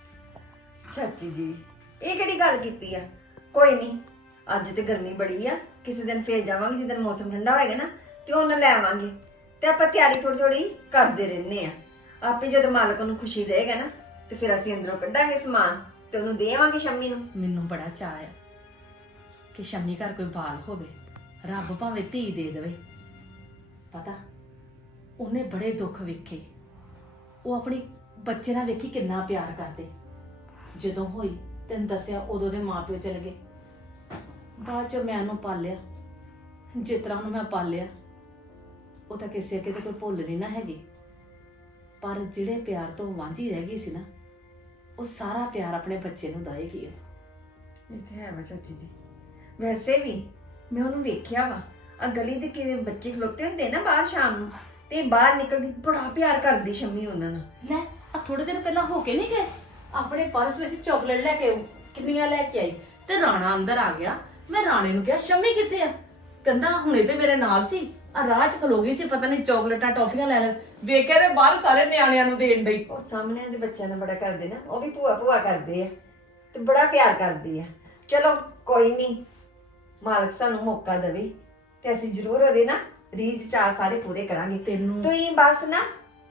ਚਾਚੀ ਜੀ ਇਹ ਕਿਹੜੀ ਗੱਲ ਕੀਤੀ ਆ? ਕੋਈ ਨਹੀਂ, ਅੱਜ ਤੇ ਗਰਮੀ ਬੜੀ ਆ, ਕਿਸੇ ਦਿਨ ਫੇਰ ਜਾਵਾਂਗੇ, ਜਿੱਦਣ ਮੌਸਮ ਠੰਡਾ ਹੋਏਗਾ ਨਾ, ਤੇ ਉਹਨਾਂ ਲੈ ਆਵਾਂਗੇ, ਤੇ ਆਪਾਂ ਤਿਆਰੀ ਥੋੜੀ ਥੋੜੀ ਕਰਦੇ ਰਹਿੰਦੇ ਆ। ਆਪੇ ਜਦੋਂ ਮਾਲਕ ਨੂੰ ਖੁਸ਼ੀ ਦੇਗਾ ਨਾ, ਤੇ ਫਿਰ ਅਸੀਂ ਅੰਦਰੋਂ ਕੱਢਾਂਗੇ ਸਮਾਨ ਤੇ ਉਹਨੂੰ ਦੇਵਾਂਗੇ ਸ਼ੰਮੀ ਨੂੰ।
ਮੈਨੂੰ ਬੜਾ ਚਾਅ ਆ ਕਿ ਸ਼ੰਮੀ ਘਰ ਕੋਈ ਬਾਲ ਹੋਵੇ, ਰੱਬ ਭਾਵੇਂ ਧੀ ਦੇ ਦੇਵੇ। ਪਤਾ ਉਹਨੇ ਬੜੇ ਦੁੱਖ ਵੇਖੇ, ਉਹ ਆਪਣੀ ਬੱਚੇ ਨਾਲ ਵੇਖੀ ਕਿੰਨਾ ਪਿਆਰ ਕਰਦੇ। ਜਦੋਂ ਹੋਈ ਤੈਨੂੰ ਦੱਸਿਆ, ਉਦੋਂ ਦੇ ਮਾਪਿਓ ਚਲੇ ਗਏ। ਬਾਅਦ ਚੋਂ ਮੈਂ ਉਹਨੂੰ ਪਾਲਿਆ, ਜਿਸ ਤਰ੍ਹਾਂ ਉਹਨੂੰ ਮੈਂ ਪਾਲਿਆ, ਉਹ ਤਾਂ ਕਿਸੇ ਅੱਗੇ ਤੇ ਕੋਈ ਭੁੱਲ ਨਹੀਂ ਨਾ ਹੈਗੀ। ਪਰ ਜਿਹੜੇ ਪਿਆਰ ਤੋਂ ਵਾਂਝੀ ਰਹਿ ਗਈ ਸੀ ਨਾ, ਉਹ ਸਾਰਾ ਪਿਆਰ ਆਪਣੇ ਬੱਚੇ ਨੂੰ ਦੇਏਗੀ।
ਇਹ ਤੇ ਹੈ ਵਾ ਚਾਚੀ ਜੀ। ਵੈਸੇ ਵੀ ਮੈਂ ਉਹਨੂੰ ਵੇਖਿਆ ਵਾ, ਆ ਗਲੀ ਦੇ ਕਿਵੇਂ ਬੱਚੇ ਖਲੋਤੇ ਹੁੰਦੇ ਨਾ ਬਾਹਰ ਸ਼ਾਮ ਨੂੰ, ਤੇ ਬਾਹਰ ਨਿਕਲਦੀ ਬੜਾ ਪਿਆਰ ਕਰਦੀ ਸ਼ੰਮੀ ਉਹਨਾਂ ਨਾਲ।
ਲੈ ਆ ਥੋੜੇ ਦਿਨ ਪਹਿਲਾਂ ਹੋ ਕੇ ਨਹੀਂ ਗਏ, ਆਪਣੇ ਪਰਸ ਵਿੱਚ ਚਾਕਲੇਟ ਲੈ ਕੇ ਕਿੰਨੀਆਂ ਲੈ ਕੇ ਆਈ, ਤੇ ਰਾਣਾ ਅੰਦਰ ਆ ਗਿਆ। ਮੈਂ ਰਾਣੇ ਨੂੰ ਕਿਹਾ ਸ਼ੰਮੀ ਕਿੱਥੇ ਆ? ਕਹਿੰਦਾ ਹੁਣੇ ਤੇ ਮੇਰੇ ਨਾਲ ਸੀ, ਆ ਰਾਹ ਚ ਖਲੋ ਗਈ ਸੀ, ਪਤਾ ਨਹੀਂ ਚਾਕਲੇਟਾਂ ਟੌਫੀਆਂ ਲੈ ਵੇਖਿਆ ਤੇ ਬਾਹਰ ਸਾਰੇ ਨਿਆਣਿਆਂ ਨੂੰ ਦੇਣ ਡਈ।
ਉਹ ਸਾਹਮਣੇ ਦੇ ਬੱਚਿਆਂ ਨਾਲ ਬੜਾ ਕਰਦੇ ਨਾ, ਉਹ ਵੀ ਭੂਆ ਭੂਆ ਕਰਦੇ ਆ, ਤੇ ਬੜਾ ਪਿਆਰ ਕਰਦੀ ਆ। ਚਲੋ ਕੋਈ ਨਹੀਂ, ਮਾਲਕ ਸਾਨੂੰ ਮੌਕਾ ਦੇਵੇ, ਤੇ ਅਸੀਂ ਜ਼ਰੂਰ ਉਹਦੇ ਨਾ ਰੀਝ ਚਾਅ ਸਾਰੇ ਪੂਰੇ ਕਰਾਂਗੇ।
ਤੈਨੂੰ
ਤੁਸੀਂ ਬਸ ਨਾ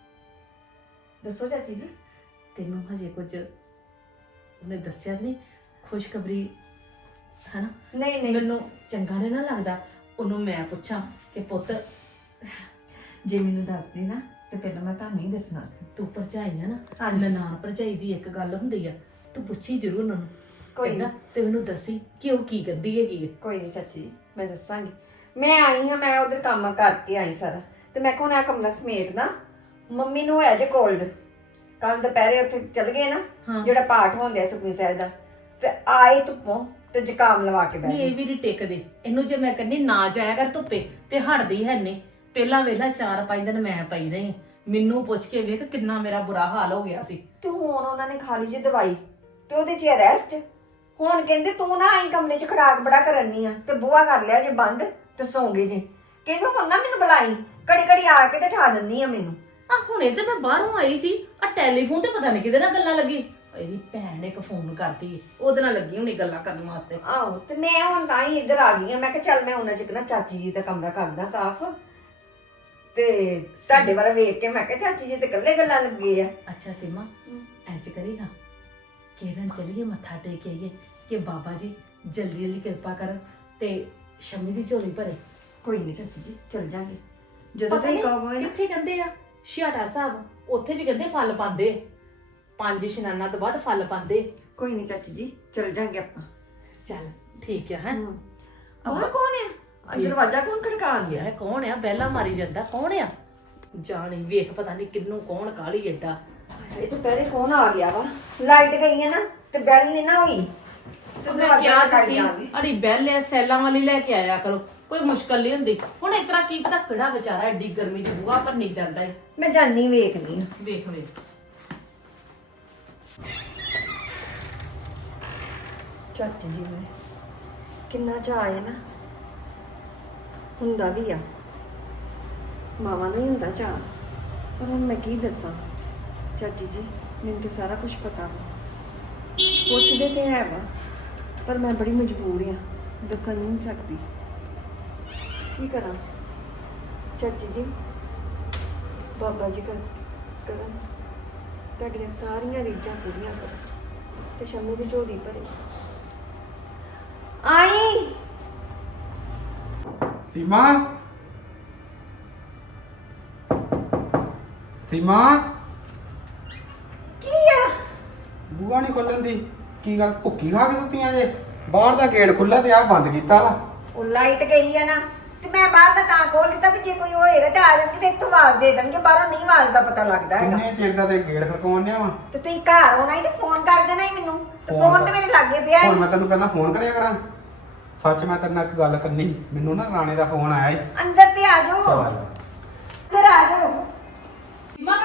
ਦੱਸੋ ਚਾਚੀ ਜੀ।
ਤੈਨੂੰ ਹਜੇ ਕੁਝ ਉਹਨੇ ਦੱਸਿਆ ਨਹੀਂ, ਖੁਸ਼ਖਬਰੀ ਹਨਾ?
ਨਹੀਂ ਨਹੀਂ
ਮੈਨੂੰ ਚੰਗਾ ਨਹੀਂ ਨਾ ਲੱਗਦਾ। ਉਹਨੂੰ ਮੈਂ ਪੁੱਛਾਂ ਕਿ ਪੁੱਤ
ਜੇ ਮੈਨੂੰ ਦੱਸਦੀ ਨਾ, ਤੇ ਪਹਿਲਾਂ ਮੈਂ ਤੁਹਾਨੂੰ ਹੀ ਦੱਸਣਾ ਸੀ।
ਤੂੰ ਭਰਜਾਈ ਆ ਨਾ,
ਹਾਂਜੀ।
ਨਨਾਣ ਭਰਜਾਈ ਦੀ ਇੱਕ ਗੱਲ ਹੁੰਦੀ ਆ, ਤੂੰ ਪੁੱਛੀ ਜ਼ਰੂਰ ਉਹਨਾਂ ਨੂੰ
ਕੋਈ
ਚੰਗਾ, ਤੇ ਮੈਨੂੰ ਦੱਸੀ ਕਿ ਉਹ ਕੀ ਕਹਿੰਦੀ ਹੈਗੀ ਹੈ।
ਕੋਈ ਨਹੀਂ ਚਾਚੀ ਜੀ, ਮੈਂ ਦੱਸਾਂਗੀ। ਮੈਂ ਆਈ ਹਾਂ, ਮੈਂ ਉਧਰ ਕੰਮ ਕਰਕੇ ਆਈ ਸਾਰਾ, ਤੇ ਮੈਂ ਕਿਹਾ ਹੁਣ ਇਹ ਕਮਰਾ ਸਮੇਟ ਨਾ। ਮੰਮੀ ਨੂੰ ਹੋਇਆ ਜੇ ਕੋਲਡ, ਕੱਲ ਦੁਪਹਿਰੇ ਉੱਥੇ ਚਲ ਗਏ ਨਾ,
ਹਾਂ।
ਜਿਹੜਾ ਪਾਠ ਹੁੰਦਿਆ ਸੁਖਮਨੀ ਸਾਹਿਬ ਦਾ, ਤੇ ਆਏ ਧੁੱਪੋਂ ਤੇ ਜ਼ੁਕਾਮ ਲਵਾ ਕੇ ਬੈਠ
ਨਹੀਂ ਇਹ
ਗਈ।
ਵੀ ਨਹੀਂ ਟਿਕਦੀ ਇਹਨੂੰ। ਜੇ ਮੈਂ ਕਹਿੰਦੀ ਨਾ ਜਾਇਆ ਕਰ ਧੁੱਪੇ, ਤੇ ਹਟਦੀ ਹੈ ਨਹੀਂ। ਪਹਿਲਾਂ ਵੇਲਾ 4-5 ਦਿਨ ਮੈਂ ਪਈ ਰਹੀ, ਮੈਨੂੰ ਪੁੱਛ ਕੇ ਵੇਖ ਕਿੰਨਾ ਮੇਰਾ ਬੁਰਾ ਹਾਲ ਹੋ ਗਿਆ ਸੀ।
ਤੇ ਹੁਣ ਉਹਨਾਂ ਨੇ ਖਾ ਲਈ ਜੇ ਦਵਾਈ, ਤੇ ਉਹਦੇ 'ਚ ਰੈਸਟ। ਹੁਣ ਕਹਿੰਦੇ ਤੂੰ ਨਾ ਆਈ ਕਮਰੇ 'ਚ ਖੜਾਕ ਬੜਾ ਕਰਨੀ ਆ, ਤੇ ਬੂਹਾ ਕਰ ਲਿਆ ਜੇ ਬੰਦ, ਤੇ ਸੌਂ ਗਏ ਜੇ। ਕਹਿੰਦੇ ਹੁਣ ਨਾ ਮੈਨੂੰ ਬੁਲਾਈ, ਘੜੀ ਘੜੀ ਆ ਕੇ ਤੇ ਠਾ ਦਿੰਦੀ ਆ ਮੈਨੂੰ।
ਆ ਹੁਣੇ ਤੇ ਮੈਂ ਬਾਹਰੋਂ ਆਈ ਸੀ, ਆ ਟੈਲੀਫੋਨ ਤੇ ਪਤਾ ਨਹੀਂ ਕਿਹਦੇ ਨਾਲ ਗੱਲਾਂ ਲੱਗੀ। ਇਹਦੀ ਭੈਣ ਇੱਕ ਫੋਨ ਕਰਦੀ ਏ, ਉਹਦੇ ਨਾਲ ਲੱਗੀ ਹੁਣੀ ਗੱਲਾਂ ਕਰਨ ਵਾਸਤੇ।
ਆਹੋ, ਤੇ ਮੈਂ ਹੁਣ ਤਾਂ ਹੀ ਇੱਧਰ ਆ ਗਈ ਆ। ਮੈਂ ਕਿਹਾ ਚੱਲ ਮੈਂ ਉਹਨਾਂ ਚ ਨਾ ਚਾਚੀ ਜੀ ਦਾ ਕਮਰਾ ਕਰਦਾ ਸਾਫ਼, ਤੇ ਤੁਹਾਡੇ ਵੱਲ ਵੇਖ ਕੇ ਮੈਂ ਕਿਹਾ ਚਾਚੀ ਜੀ ਤੇ ਇਕੱਲੇ ਗੱਲਾਂ ਲੱਗੇ ਆ।
ਅੱਛਾ ਸੀਮਾ ਇੰਜ ਕਰੇਗਾ ਕਿਸੇ ਦਿਨ ਚਲੀਏ ਮੱਥਾ ਟੇਕ ਕੇ ਆਈਏ ਕਿ ਬਾਬਾ ਜੀ ਜਲਦੀ ਜਲਦੀ ਕਿਰਪਾ ਕਰਨ ਤੇ ਸ਼ਮੀ ਦੀ ਝੋਲੀ ਭਰੇ।
ਕੋਈ ਨਹੀਂ ਚਾਚੀ ਜੀ ਚੱਲ ਜਾਾਂਗੇ ਜਦੋਂ
ਪਤਾ
ਤੁਸੀਂ
ਨੀ
ਕਹੋਗੇ ਨਾ।
ਕਿੱਥੇ ਕਹਿੰਦੇ ਆ ਛਿਆਟਾ ਸਾਹਿਬ ਉੱਥੇ ਵੀ ਕਹਿੰਦੇ ਫਲ ਪਾਉਂਦੇ 5 ਇਸ਼ਨਾਨਾਂ ਤੋਂ ਬਾਅਦ ਫਲ ਪਾਉਂਦੇ।
ਕੋਈ ਨਹੀਂ ਚਾਚੀ ਜੀ ਚੱਲ ਜਾਾਂਗੇ ਆਪਾਂ।
ਚੱਲ ਠੀਕ ਆ ਹੈ
ਬਾਹਰ ਕੌਣ ਆ? ਦਰਵਾਜ਼ਾ ਕੌਣ ਖੜਕਾ ਗਿਆ?
ਇਹ ਕੌਣ ਆ ਬੈਲਾ ਮਾਰੀ ਜਾਂਦਾ ਕੌਣ ਆ ਜਾਣੀ ਵੇਖ ਪਤਾ ਨਹੀਂ ਕਿੰਨੂੰ ਕੌਣ ਕਾਲੀ ਏਡਾ।
ਇਹ ਦੁਪਹਿਰੇ ਕੌਣ ਆ ਗਿਆ ਵਾ? ਲਾਈਟ ਗਈ ਹੈ ਨਾ ਤੇ ਬੈਲ ਨਹੀਂ ਨਾ ਹੋਈ ਤੇ
ਮੈਂ
ਦਰਵਾਜ਼ਾ
ਕਿਹਾ
ਖੜਕਾ
ਸੀ
ਗਿਆ।
ਅੜੀ ਬੈਲ ਐ ਸੈਲਾਂ ਵਾਲੀ ਲੈ ਕੇ ਆਇਆ ਕਰੋ ਕੋਈ ਮੁਸ਼ਕਲ ਨਹੀਂ ਹੁੰਦੀ। ਹੁਣ ਇਸ ਤਰ੍ਹਾਂ ਕੀ ਪਤਾ ਕਿਹੜਾ ਵਿਚਾਰਾ ਏਡੀ ਗਰਮੀ ਚ ਬੂਹਾ ਭੰਨੀ ਜਾਂਦਾ ਏ।
ਮੈਂ ਜਾਨੀ ਵੇਖਦੀ ਆ।
ਵੇਖ ਵੇਖ
ਚਾਚੀ ਜੀ ਮੈਂ ਕਿੰਨਾ ਚਾਅ ਹੈ ਨਾ, ਹੁੰਦਾ ਵੀ ਆ ਮਾਵਾਂ ਨੂੰ ਹੀ ਹੁੰਦਾ ਚਾਅ। ਪਰ ਹੁਣ ਮੈਂ ਕੀ ਦੱਸਾਂ ਚਾਚੀ ਜੀ, ਮੈਨੂੰ ਤਾਂ ਸਾਰਾ ਕੁਝ ਪਤਾ ਵਾ। ਪੁੱਛਦੇ ਤੇ ਹੈ ਵਾ ਪਰ ਮੈਂ ਬੜੀ ਮਜਬੂਰ ਆ, ਦੱਸਣ ਨਹੀਂ ਸਕਦੀ। ਕੀ ਕਰਾਂ ਚਾਚੀ ਜੀ? ਬਾਬਾ ਜੀ ਕਰਨ ਤੁਹਾਡੀਆਂ ਸਾਰੀਆਂ ਰੀਝਾਂ ਪੂਰੀਆਂ ਕਰੋ ਤੇ ਸ਼ਮੀ ਦੀ ਝੋਲੀ ਭਰੇ। ਆਈ
ਸੀਮਾ ਸੀਮਾ
ਕੀ ਆ?
ਬੂਹਾ ਨਹੀਂ ਖੋਲਣ ਦੀ ਕੀ ਗੱਲ ਭੁੱਖੀ ਖਾ ਕੇ ਸੁੱਤੀਆਂ ਜੇ? ਬਾਹਰ ਦਾ ਗੇਟ ਖੁੱਲਾ ਤੇ ਆ ਬੰਦ ਕੀਤਾ ਵਾ।
ਉਹ ਲਾਈਟ ਗਈ ਆ ਨਾ ਤੇ ਮੈਂ ਬਾਹਰ ਦਾ ਤਾਂ ਖੋਲ ਦਿੱਤਾ ਵੀ ਜੇ ਕੋਈ ਹੋਏਗਾ ਤੇ ਆ ਜਾਣਗੇ ਤੇ ਇੱਥੋਂ ਆਵਾਜ਼ ਦੇ ਦੇਣਗੇ। ਬਾਹਰੋਂ ਨਹੀਂ ਆਵਾਜ਼ ਦਾ ਪਤਾ ਲੱਗਦਾ ਹੈਗਾ।
ਕਿੰਨੇ ਚਿਰ ਦਾ ਤੇ ਗੇਟ ਖੜਕਾਉਣਿਆ ਵਾ।
ਤੇ ਤੁਸੀਂ ਘਰ ਆਉਣਾ ਹੀ ਤੇ ਫੋਨ ਕਰ ਦੇਣਾ ਹੀ ਮੈਨੂੰ। ਤੇ
ਫੋਨ
ਫੋਨ ਤੇ ਮੇਰੇ ਲਾਗੇ ਪਿਆ
ਹੁਣ
ਹੈ।
ਮੈਂ ਤੈਨੂੰ ਪਹਿਲਾਂ ਫੋਨ ਕਰਿਆ ਕਰਾਂ। ਸੱਚ ਮੈਂ ਤੇਰੇ ਨਾਲ ਇੱਕ ਗੱਲ ਕਰਨੀ, ਮੈਨੂੰ ਨਾ ਰਾਣੇ ਦਾ ਫੋਨ ਆਇਆ ਈ।
ਅੰਦਰ ਤੇ ਆ ਜਾਓ,
ਚੱਲ।
ਅੰਦਰ ਆ ਜਾਓ।
ਸੀਮਾ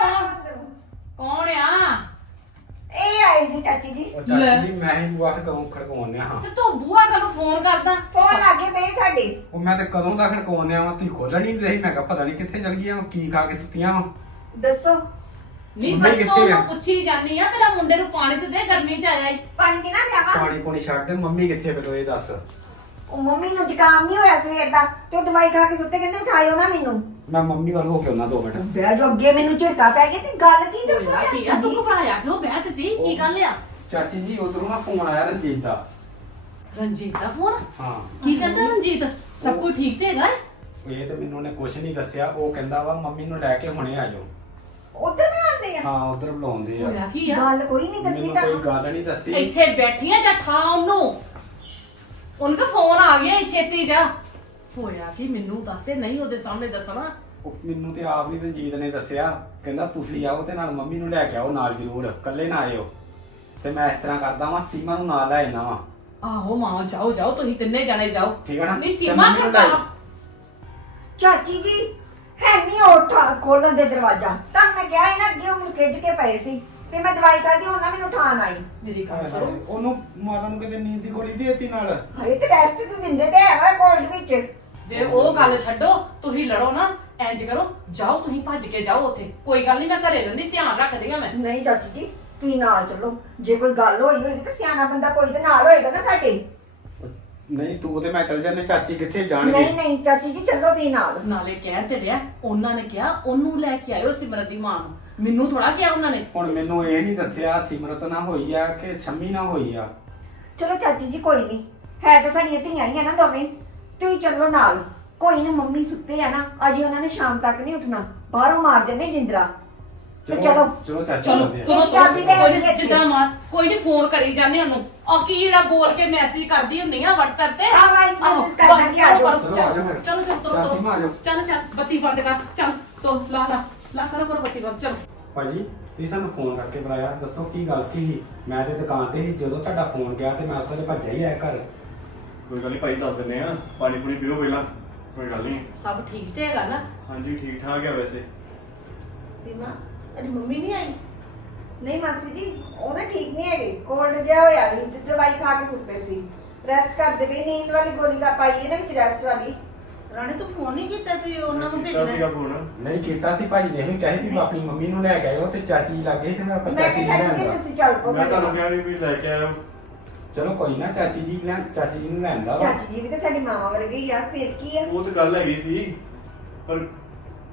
ਕੌਣ ਆ?
ਇਹ ਆਏ ਜੀ ਚਾਚੀ ਜੀ।
ਉਹ
ਲੈ।
ਚਾਚੀ ਜੀ ਮੈਂ ਹੀ ਬੂਹਾ ਖੜਕਾਉਣਿਆ ਹਾਂ।
ਤੇ ਤੂੰ ਬੂਹਾ ਕਨੂੰ ਫੋਨ ਕਰਦਾ?
ਫੋਨ ਲਾਗੇ ਪਏ ਸਾਡੇ।
ਉਹ ਮੈਂ ਤੇ ਕਦੋਂ ਦਾ ਖੜਕਾਉਣਿਆ ਵਾ, ਤੀ ਖੋਲਣ ਹੀ ਨਹੀਂ ਰਹੀ। ਮੈਂ ਕਿਹਾ ਪਤਾ ਨਹੀਂ ਕਿੱਥੇ ਚਲ ਗਈਆਂ ਵਾ, ਕੀ ਖਾ ਕੇ ਸੁੱਤੀਆਂ ਵਾ।
ਦੱਸੋ
ਨਹੀਂ
ਮੁੰਡੇ
ਦੱਸੋ
ਕਿੱਥੇ ਆ?
ਉਹਨੂੰ ਪੁੱਛੀ ਜਾਨੀ ਆ ਮੇਰਾ ਮੁੰਡੇ ਨੂੰ ਪਾਣੀ ਤੇ ਦੇ ਗਰਮੀ ਚ ਆਇਆ ਈ।
ਪਾਣੀ ਪੀਣਾ ਪਿਆਵਾ?
ਪਾਣੀ ਪੂਣੀ ਛੱਡ, ਮੰਮੀ ਕਿੱਥੇ ਫਿਰ ਇਹ ਦੱਸ।
ਉਹ ਮੰਮੀ ਨੂੰ ਜ਼ੁਕਾਮ ਨਹੀਂ ਹੋਇਆ ਸਵੇਰ ਦਾ ਤੇ ਉਹ ਦਵਾਈ ਖਾ ਕੇ ਸੁੱਤੇ, ਕਹਿੰਦੇ ਉਠਾਇਓ ਨਾ ਮੈਨੂੰ।
ਮੈਂ ਮੰਮੀ ਵੱਲ ਹੋ ਕੇ ਆਉਣਾ 2 ਮਿੰਟ।
ਬਹਿ ਜੋ, ਅੱਗੇ ਮੈਨੂੰ ਝਟਕਾ ਪੈ ਗਿਆ ਤੇ ਗੱਲ ਕੀ ਦੱਸੋ
ਹੋਇਆ ਕੀ ਆ? ਤੂੰ ਘਬਰਾਇਆ ਕਿਉਂ? ਬਹਿ ਤੇ ਸੀ ਕੀ ਗੱਲ ਆ?
ਚਾਚੀ ਜੀ ਉਧਰੋਂ ਨਾ ਫੋਨ ਆਇਆ ਰਣਜੀਤ ਦਾ।
ਰਣਜੀਤ ਦਾ ਫੋਨ?
ਹਾਂ
ਕੀ ਕਹਿੰਦਾ ਰਣਜੀਤ? ਸਭ ਕੁਝ ਠੀਕ ਤੇ ਹੈਗਾ ਏ?
ਇਹ ਤੇ ਮੈਨੂੰ ਉਹਨੇ ਕੁਝ ਨਹੀਂ ਦੱਸਿਆ। ਉਹ ਕਹਿੰਦਾ ਵਾ ਮੰਮੀ ਨੂੰ ਲੈ ਕੇ ਹੁਣੇ ਆ ਜਾਓ।
ਉਧਰ ਮੈਂ ਆਉਂਦੇ ਆ।
ਹਾਂ ਉਧਰ ਬੁਲਾਉਂਦੇ ਆ।
ਹੋਇਆ ਕੀ ਆ?
ਗੱਲ ਕੋਈ ਨਹੀਂ ਦੱਸੀ
ਮੈਨੂੰ
ਤਾਂ।
ਕੋਈ ਗੱਲ ਨਹੀਂ ਦੱਸੀ।
ਇੱਥੇ ਬੈਠੀ ਆ ਜਾਂ ਠਾ ਉਹਨੂੰ? ਉਹਨਕਾ ਫੋਨ ਆ ਗਿਆ ਈ, ਛੇਤੀ ਜਾ। ਹੋਇਆ ਕੀ ਮੈਨੂੰ ਦੱਸੇ ਨਹੀਂ ਉਹਦੇ ਸਾਹਮਣੇ ਦੱਸਣਾ।
ਉਹ ਮੈਨੂੰ ਤੇ ਆਪ ਵੀ ਰਣਜੀਤ ਨੇ ਦੱਸਿਆ, ਕਹਿੰਦਾ ਤੁਸੀਂ ਆਓ ਤੇ ਨਾਲ ਮੰਮੀ ਨੂੰ ਲੈ ਕੇ ਆਓ ਨਾਲ ਜ਼ਰੂਰ, ਇਕੱਲੇ ਨਾ ਆਇਓ। ਤੇ ਮੈਂ ਇਸ ਤਰ੍ਹਾਂ ਕਰਦਾ ਵਾਂ, ਸੀਮਾ ਨੂੰ ਨਾਲ ਲੈ ਆਣਾ ਵਾ।
ਆਹੋ ਮਾਂ ਜਾਓ ਜਾਓ ਤੁਸੀਂ ਤਿੰਨੇ ਜਾਣੇ ਜਾਓ।
ਠੀਕ ਹੈ ਨਾ?
ਨਹੀਂ
ਤੇ
ਸੀਮਾ
ਮੰਮੀ ਨੂੰ ਲੈ
ਖੜਕਾ।
ਆਓ।
ਚਾਚੀ ਜੀ ਹੈ ਨਹੀਂ ਉੱਠਾ ਖੋਲਣ ਦੇ ਦਰਵਾਜ਼ਾ। ਤਾਂ ਮੈਂ ਕਿਹਾ ਇਹਨਾਂ ਅੱਗੇ ਉਹ ਖਿੱਚ ਕੇ ਪਏ ਸੀ ਤੇ ਮੈਂ ਦਵਾਈ ਖਾਦੀ, ਉਹਨਾਂ ਮੈਨੂੰ ਉਠਾਣ ਆਈ।
ਮੇਰੀ ਗੱਲ ਸੁਣੋ।
ਉਹਨੂੰ ਮਾਤਾ ਨੂੰ ਕਿਤੇ ਨੀਂਦ ਦੀ ਗੋਲੀ ਦੇ ਦਿੱਤੀ ਨਾਲ।
ਹਰੇ ਤੇ ਰੈਸਟ ਤੇ ਦਿੰਦੇ ਤੇ ਹੈ ਵਾ ਕੋਲਡ ਵਿੱਚ।
ਵੇ ਉਹ ਗੱਲ ਛੱਡੋ, ਤੁਸੀਂ ਲੜੋ ਨਾ। ਇੰਜ ਕਰੋ ਜਾਓ ਤੁਸੀਂ ਭੱਜ ਕੇ ਜਾਓ ਉੱਥੇ। ਕੋਈ ਗੱਲ ਨਹੀਂ ਮੈਂ ਘਰੇ ਰਹਿੰਦੀ, ਧਿਆਨ ਰੱਖਦੀ ਆ ਮੈਂ।
ਨਹੀਂ ਚਾਚੀ ਜੀ ਤੁਸੀਂ ਨਾਲ ਚੱਲੋ। ਜੇ ਕੋਈ ਗੱਲ ਹੋਈ ਹੋਏਗੀ ਤਾਂ ਸਿਆਣਾ ਬੰਦਾ ਕੋਈ ਤੇ ਨਾਲ ਹੋਏਗਾ ਨਾ ਸਾਡੇ।
ਨਹੀਂ ਤੂੰ ਤੇ ਮੈਂ ਚੱਲ ਜਾਂਦੇ, ਚਾਚੀ ਕਿੱਥੇ ਜਾਣਗੇ।
ਨਹੀਂ ਨਹੀਂ ਚਾਚੀ ਜੀ ਚੱਲੋ ਤੁਸੀਂ ਨਾਲ।
ਨਾਲੇ ਕਹਿਣ ਤੇ ਡਿਆ ਉਹਨਾਂ ਨੇ ਕਿਹਾ ਉਹਨੂੰ ਲੈ ਕੇ ਆਇਓ ਸਿਮਰਤ ਦੀ ਮਾਂ ਨੂੰ। ਮੈਨੂੰ ਥੋੜਾ ਕਿਹਾ ਉਹਨਾਂ ਨੇ।
ਹੁਣ ਮੈਨੂੰ ਇਹ ਨਹੀਂ ਦੱਸਿਆ ਸਿਮਰਤ ਨਾ ਹੋਈ ਆ ਕਿ ਸ਼ੰਮੀ ਨਾ ਹੋਈ ਆ।
ਚਲੋ ਚਾਚੀ ਜੀ ਕੋਈ ਨਹੀਂ, ਹੈ ਤਾਂ ਸਾਡੀਆਂ ਧੀਆਂ ਹੀ ਆ ਨਾ ਦੋਵੇਂ। ਤੁਸੀਂ ਚੱਲੋ ਨਾਲ। ਕੋਈ ਨਾ ਮੰਮੀ ਸੁੱਤੇ ਆ ਨਾ, ਅਜੇ ਉਹਨਾਂ ਨੇ ਸ਼ਾਮ ਤੱਕ ਨਹੀਂ ਉੱਠਣਾ। ਬਾਹਰੋਂ ਮਾਰ ਜੰਨੇ ਜਿੰਦਰਾ। ਤੇ ਚਲੋ
ਚਲੋ ਚਾਚੀ
ਚਲੋ
ਚੱਲਦੇ ਆ।
ਇੱਕ ਚਾਬੀ ਦੇ
ਕੋਈ
ਦਿੰਦੀ ਇੱਥੇ।
ਜਿੱਦਾਂ ਮਾਰ ਕੋਈ ਨਹੀਂ ਫੋਨ ਕਰੀ ਜਾਂਦੇ ਉਹਨੂੰ। ਆ ਕੀ ਜਿਹੜਾ ਬੋਲ ਕੇ ਮੈਸੇਜ ਕਰਦੀ ਹੁੰਦੀ ਆ WhatsApp ਤੇ।
ਆਹ voice
ਆਹੋ,
message ਕਰ ਦਾਂਗੀ, ਆ ਜਾਓ।
ਚਲੋ ਆ ਜਾਓ ਫਿਰ।
ਚਲੋ ਚਲੋ ਤੋਰੋ
ਚੱਲ ਸੀਮਾ ਆ ਜਾਓ।
ਚੱਲ ਚੱਲ ਬੱਤੀ ਬੰਦ ਕਰ। ਚੱਲ ਤੋ ਲਾ ਲਾ ਲਾ ਕਰੋ ਬੱਤੀ ਬੰਦ। ਚਲੋ
ਭਾਜੀ ਤੁਸੀਂ ਸਾਨੂੰ ਫੋਨ ਕਰਕੇ ਬੁਲਾਇਆ, ਦੱਸੋ ਕੀ ਗੱਲ ਕੀ ਸੀ? ਮੈਂ ਤੇ ਦੁਕਾਨ ਤੇ ਸੀ, ਜਦੋਂ ਤੁਹਾਡਾ ਫੋਨ ਗਿਆ ਤੇ ਮੈਂ ਉਸ ਵੇਲੇ ਭੱਜਿਆ ਹੀ ਆਇਆ ਘਰ।
ਕੋਈ ਗੱਲ ਨਹੀਂ ਭਾਈ, ਦੱਸ ਦਿੰਦੇ ਆ। ਪਾਣੀ ਪੂਣੀ ਪੀਓ ਪਹਿਲਾਂ, ਕੋਈ ਗੱਲ ਨਹੀਂ।
ਸਭ ਠੀਕ ਤੇ ਹੈਗਾ ਨਾ?
ਹਾਂਜੀ ਠੀਕ ਠਾਕ ਆ ਵੈਸੇ।
ਸੀਮਾ ਤੇਰੀ ਮੰਮੀ ਨਹੀਂ ਆਈ?
ਨਹੀਂ ਮਾਸੀ ਜੀ ਉਹ ਨਾ ਠੀਕ ਨਹੀਂ ਹੈਗੇ, ਕੋਲਡ ਜਿਹਾ ਹੋਇਆ ਸੀ ਤੇ ਦਵਾਈ ਖਾ ਕੇ ਸੁੱਤੇ ਸੀ। ਰੈਸਟ ਕਰਦੇ ਪਏ, ਨੀਂਦ ਵਾਲੀ ਗੋਲੀ ਖਾ ਪਾਈ ਹੈ ਨਾ ਵਿੱਚ ਰੈਸਟ ਵਾਲੀ।
ਰਾਣੇ ਤੂੰ ਫੋਨ ਨਹੀਂ ਕੀਤਾ ਵੀ ਉਹਨਾਂ ਨੂੰ
ਕੀਤਾ ਸੀਗਾ
ਭੇਜਣਾ?
ਫੋਨ।
ਨਹੀਂ ਕੀਤਾ ਸੀ ਭਾਈ ਨੇ, ਇਹੀ ਚਾਹੀ ਵੀ ਆਪਣੀ ਮੰਮੀ ਨੂੰ ਲੈ ਕੇ ਆਇਓ ਤੇ ਚਾਚੀ ਲੱਗੇ ਤੇ ਮੈਂ
ਮੈਂ
ਚਾਚੀ ਨੂੰ
ਕਿਹਾ
ਲੈ
ਕਿ
ਆਂਦਾ।
ਤੁਸੀਂ ਚੱਲ ਪੋ
ਮੈਂ ਤੁਹਾਨੂੰ ਕਿਹਾ ਵੀ ਲੈ ਕੇ ਆਇਓ।
ਚਲੋ ਕੋਈ ਨਾ, ਚਾਚੀ ਜੀ ਨੂੰ ਲੈਂਦਾ ਵਾ।
ਚਾਚੀ ਜੀ ਵੀ ਤਾਂ ਸਾਡੀ ਮਾਂ ਵਰਗੇ ਹੀ ਆ, ਫਿਰ ਕੀ ਆ।
ਉਹ ਤਾਂ ਗੱਲ ਹੈਗੀ ਸੀ, ਪਰ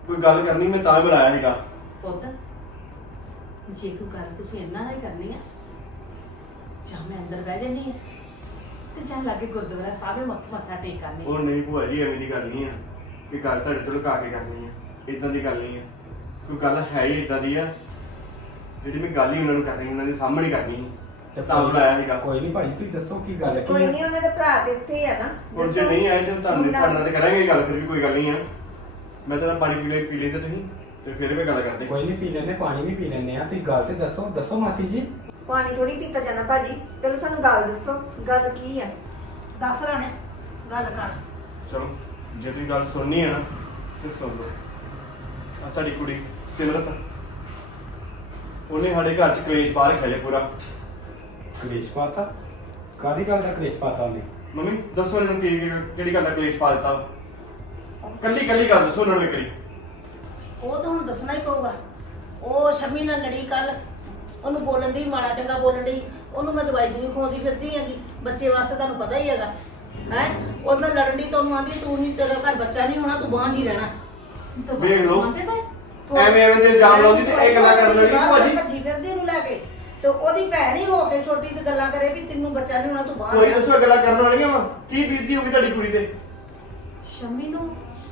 ਕੋਈ ਗੱਲ ਕਰਨੀ ਮੈਂ ਤਾਂ ਬੁਲਾਇਆ ਸੀਗਾ।
ਪੁੱਤ ਜੇ ਕੋਈ ਗੱਲ ਤੁਸੀਂ ਇਹਨਾਂ ਨਾਲ ਹੀ ਕਰਨੀ ਆ, ਜਾਂ ਮੈਂ ਅੰਦਰ ਬਹਿ ਜਾਨੀ ਆ ਤੇ ਜਾਂ ਲਾਗੇ ਗੁਰਦੁਆਰਾ ਸਾਹਿਬ ਵਿੱਚ ਮੱਥਾ ਟੇਕ ਕਰਨੀ
ਉਹ ਨਹੀਂ ਭੂਆ ਜੀ, ਐਵੇਂ ਦੀ ਗੱਲ ਨਹੀਂ ਆ ਕਿ ਗੱਲ ਤੁਹਾਡੇ ਤੋਂ ਲੁਕਾ ਕੇ ਕਰਨੀ ਆ। ਇਦਾਂ ਦੀ ਗੱਲ ਨਹੀਂ ਆ, ਕੋਈ ਗੱਲ ਹੈ ਹੀ ਇਦਾਂ ਦੀ ਆ ਜਿਹੜੀ ਮੈਂ ਗੱਲ ਹੀ ਉਹਨਾਂ ਨੂੰ ਕਰਨੀ, ਉਹਨਾਂ ਦੇ ਸਾਹਮਣੇ ਕਰਨੀ ਸੀ। ਤੇ ਤਾਂ ਬੁਲਾਇਆ ਸੀਗਾ।
ਕੋਈ ਨਹੀਂ ਭਾਜੀ, ਤੁਸੀਂ ਦੱਸੋ ਕੀ ਗੱਲ
ਕੋਈ
ਕੀ
ਨਹੀਂ, ਉਹਨਾਂ ਦੇ ਭਰਾ ਤੇ ਇੱਥੇ ਆ ਨਾ।
ਹੁਣ ਜੇ ਨਹੀਂ ਆਏ ਤੇ ਤੁਹਾਨੂੰ ਪੜਨਾ ਤੇ ਕਰਾਂਗੇ ਗੱਲ, ਫਿਰ ਵੀ ਕੋਈ ਗੱਲ ਨਹੀਂ ਆ। ਮੈਂ ਤਾਂ ਪਾਣੀ ਪੀ ਲੈਂਦੇ ਤੁਸੀਂ ਤੇ ਫਿਰ ਵੀ ਗੱਲ ਕਰਦੇ।
ਕੋਈ ਨਹੀਂ, ਪੀ ਲੈਣੇ, ਪਾਣੀ ਵੀ ਪੀ ਲੈਣੇ ਆ। ਤੁਸੀਂ ਗੱਲ ਤੇ ਦੱਸੋ ਮਾਸੀ ਜੀ।
ਪਾਣੀ ਥੋੜੀ ਪੀਤਾ ਜਾਣਾ ਭਾਜੀ, ਪਹਿਲਾਂ ਸਾਨੂੰ ਗੱਲ ਦੱਸੋ, ਗੱਲ ਕੀ ਆ?
ਦੱਸ ਰਾਣੇ ਗੱਲ ਕਰ।
ਚਲੋ ਜੇ ਤੁਸੀਂ ਗੱਲ ਸੁਣਨੀ ਹੈ ਨਾ ਤੇ ਸੁਣ ਲਓ। ਆ ਤੁਹਾਡੀ ਕੁੜੀ ਸਿਮਰਤ, ਉਹਨੇ ਸਾਡੇ ਘਰ ਚ ਕਲੇਸ਼ ਪਾ ਰੱਖਿਆ ਜੇ ਪੂਰਾ।
ਕਲੇਸ਼ ਪਾਤਾ? ਕਾਹਦੀ ਗੱਲ ਦਾ ਕਲੇਸ਼ ਪਾਤਾ ਉਹਨੇ?
ਮੰਮੀ ਦੱਸੋ ਇਹਨਾਂ ਨੂੰ ਕਿਹੜੀ ਗੱਲ ਦਾ ਕਲੇਸ਼ ਪਾ ਦਿੱਤਾ? ਕੱਲੀ ਗੱਲ ਦੱਸੋ ਉਹਨਾਂ ਨੂੰ ਇੱਕ ਵਾਰੀ।
ਉਹ ਤਾਂ ਹੁਣ ਦੱਸਣਾ ਹੀ ਪਊਗਾ। ਉਹ ਸ਼ਮੀ ਨਾਲ ਲੜੀ ਕੱਲ, ਉਹਨੂੰ ਬੋਲਣ ਦੀ ਮਾੜਾ ਚੰਗਾ ਬੋਲਣ ਦੀ, ਉਹਨੂੰ ਮੈਂ ਦਵਾਈ ਦੂਈ ਖਵਾਉਂਦੀ ਫਿਰਦੀ ਹੈਗੀ ਬੱਚੇ ਵਾਸਤੇ, ਤੁਹਾਨੂੰ ਪਤਾ ਹੀ ਹੈਗਾ ਹੈ। ਉਹਦੇ ਨਾਲ ਲੜਨ ਦੀ ਤੁਹਾਨੂੰ ਆਂਦੀ ਤੂੰ ਨਹੀਂ, ਤੇਰਾ ਘਰ ਬੱਚਾ ਨਹੀਂ ਹੋਣਾ, ਤੂੰ ਬਾਹਰ ਹੀ ਰਹਿਣਾ।
ਵੇਖ ਲਓ।
ਮੰਨਦੇ ਪਏ?
ਐਵੇਂ ਦੇ ਇਲਜ਼ਾਮ ਲਾਉਂਦੀ ਤੇ ਇਹ ਗੱਲਾਂ ਕਰਨ ਲੱਗੀ ਭੂਆ ਜੀ।
ਭੱਜੀ ਫਿਰਦੀ ਇਹਨੂੰ ਲੈ ਕੇ, ਤੇ ਉਹਦੀ ਭੈਣ ਹੀ ਹੋ ਕੇ ਛੋਟੀ ਤੇ ਗੱਲਾਂ ਕਰੇ ਵੀ ਤੈਨੂੰ ਬੱਚਾ ਨਹੀਂ ਹੋਣਾ, ਤੂੰ ਬਾਹਰ
ਕੋਈ
ਰਹਿ।
ਦੱਸੋ ਗੱਲਾਂ ਕਰਨ ਵਾਲੀਆਂ ਵਾ? ਕੀ ਬੀਤਦੀ ਹੋਊਗੀ ਤੁਹਾਡੀ ਕੁੜੀ ਤੇ?
ਸ਼ਮੀ ਨੂੰ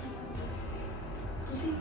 ਤੁਸੀਂ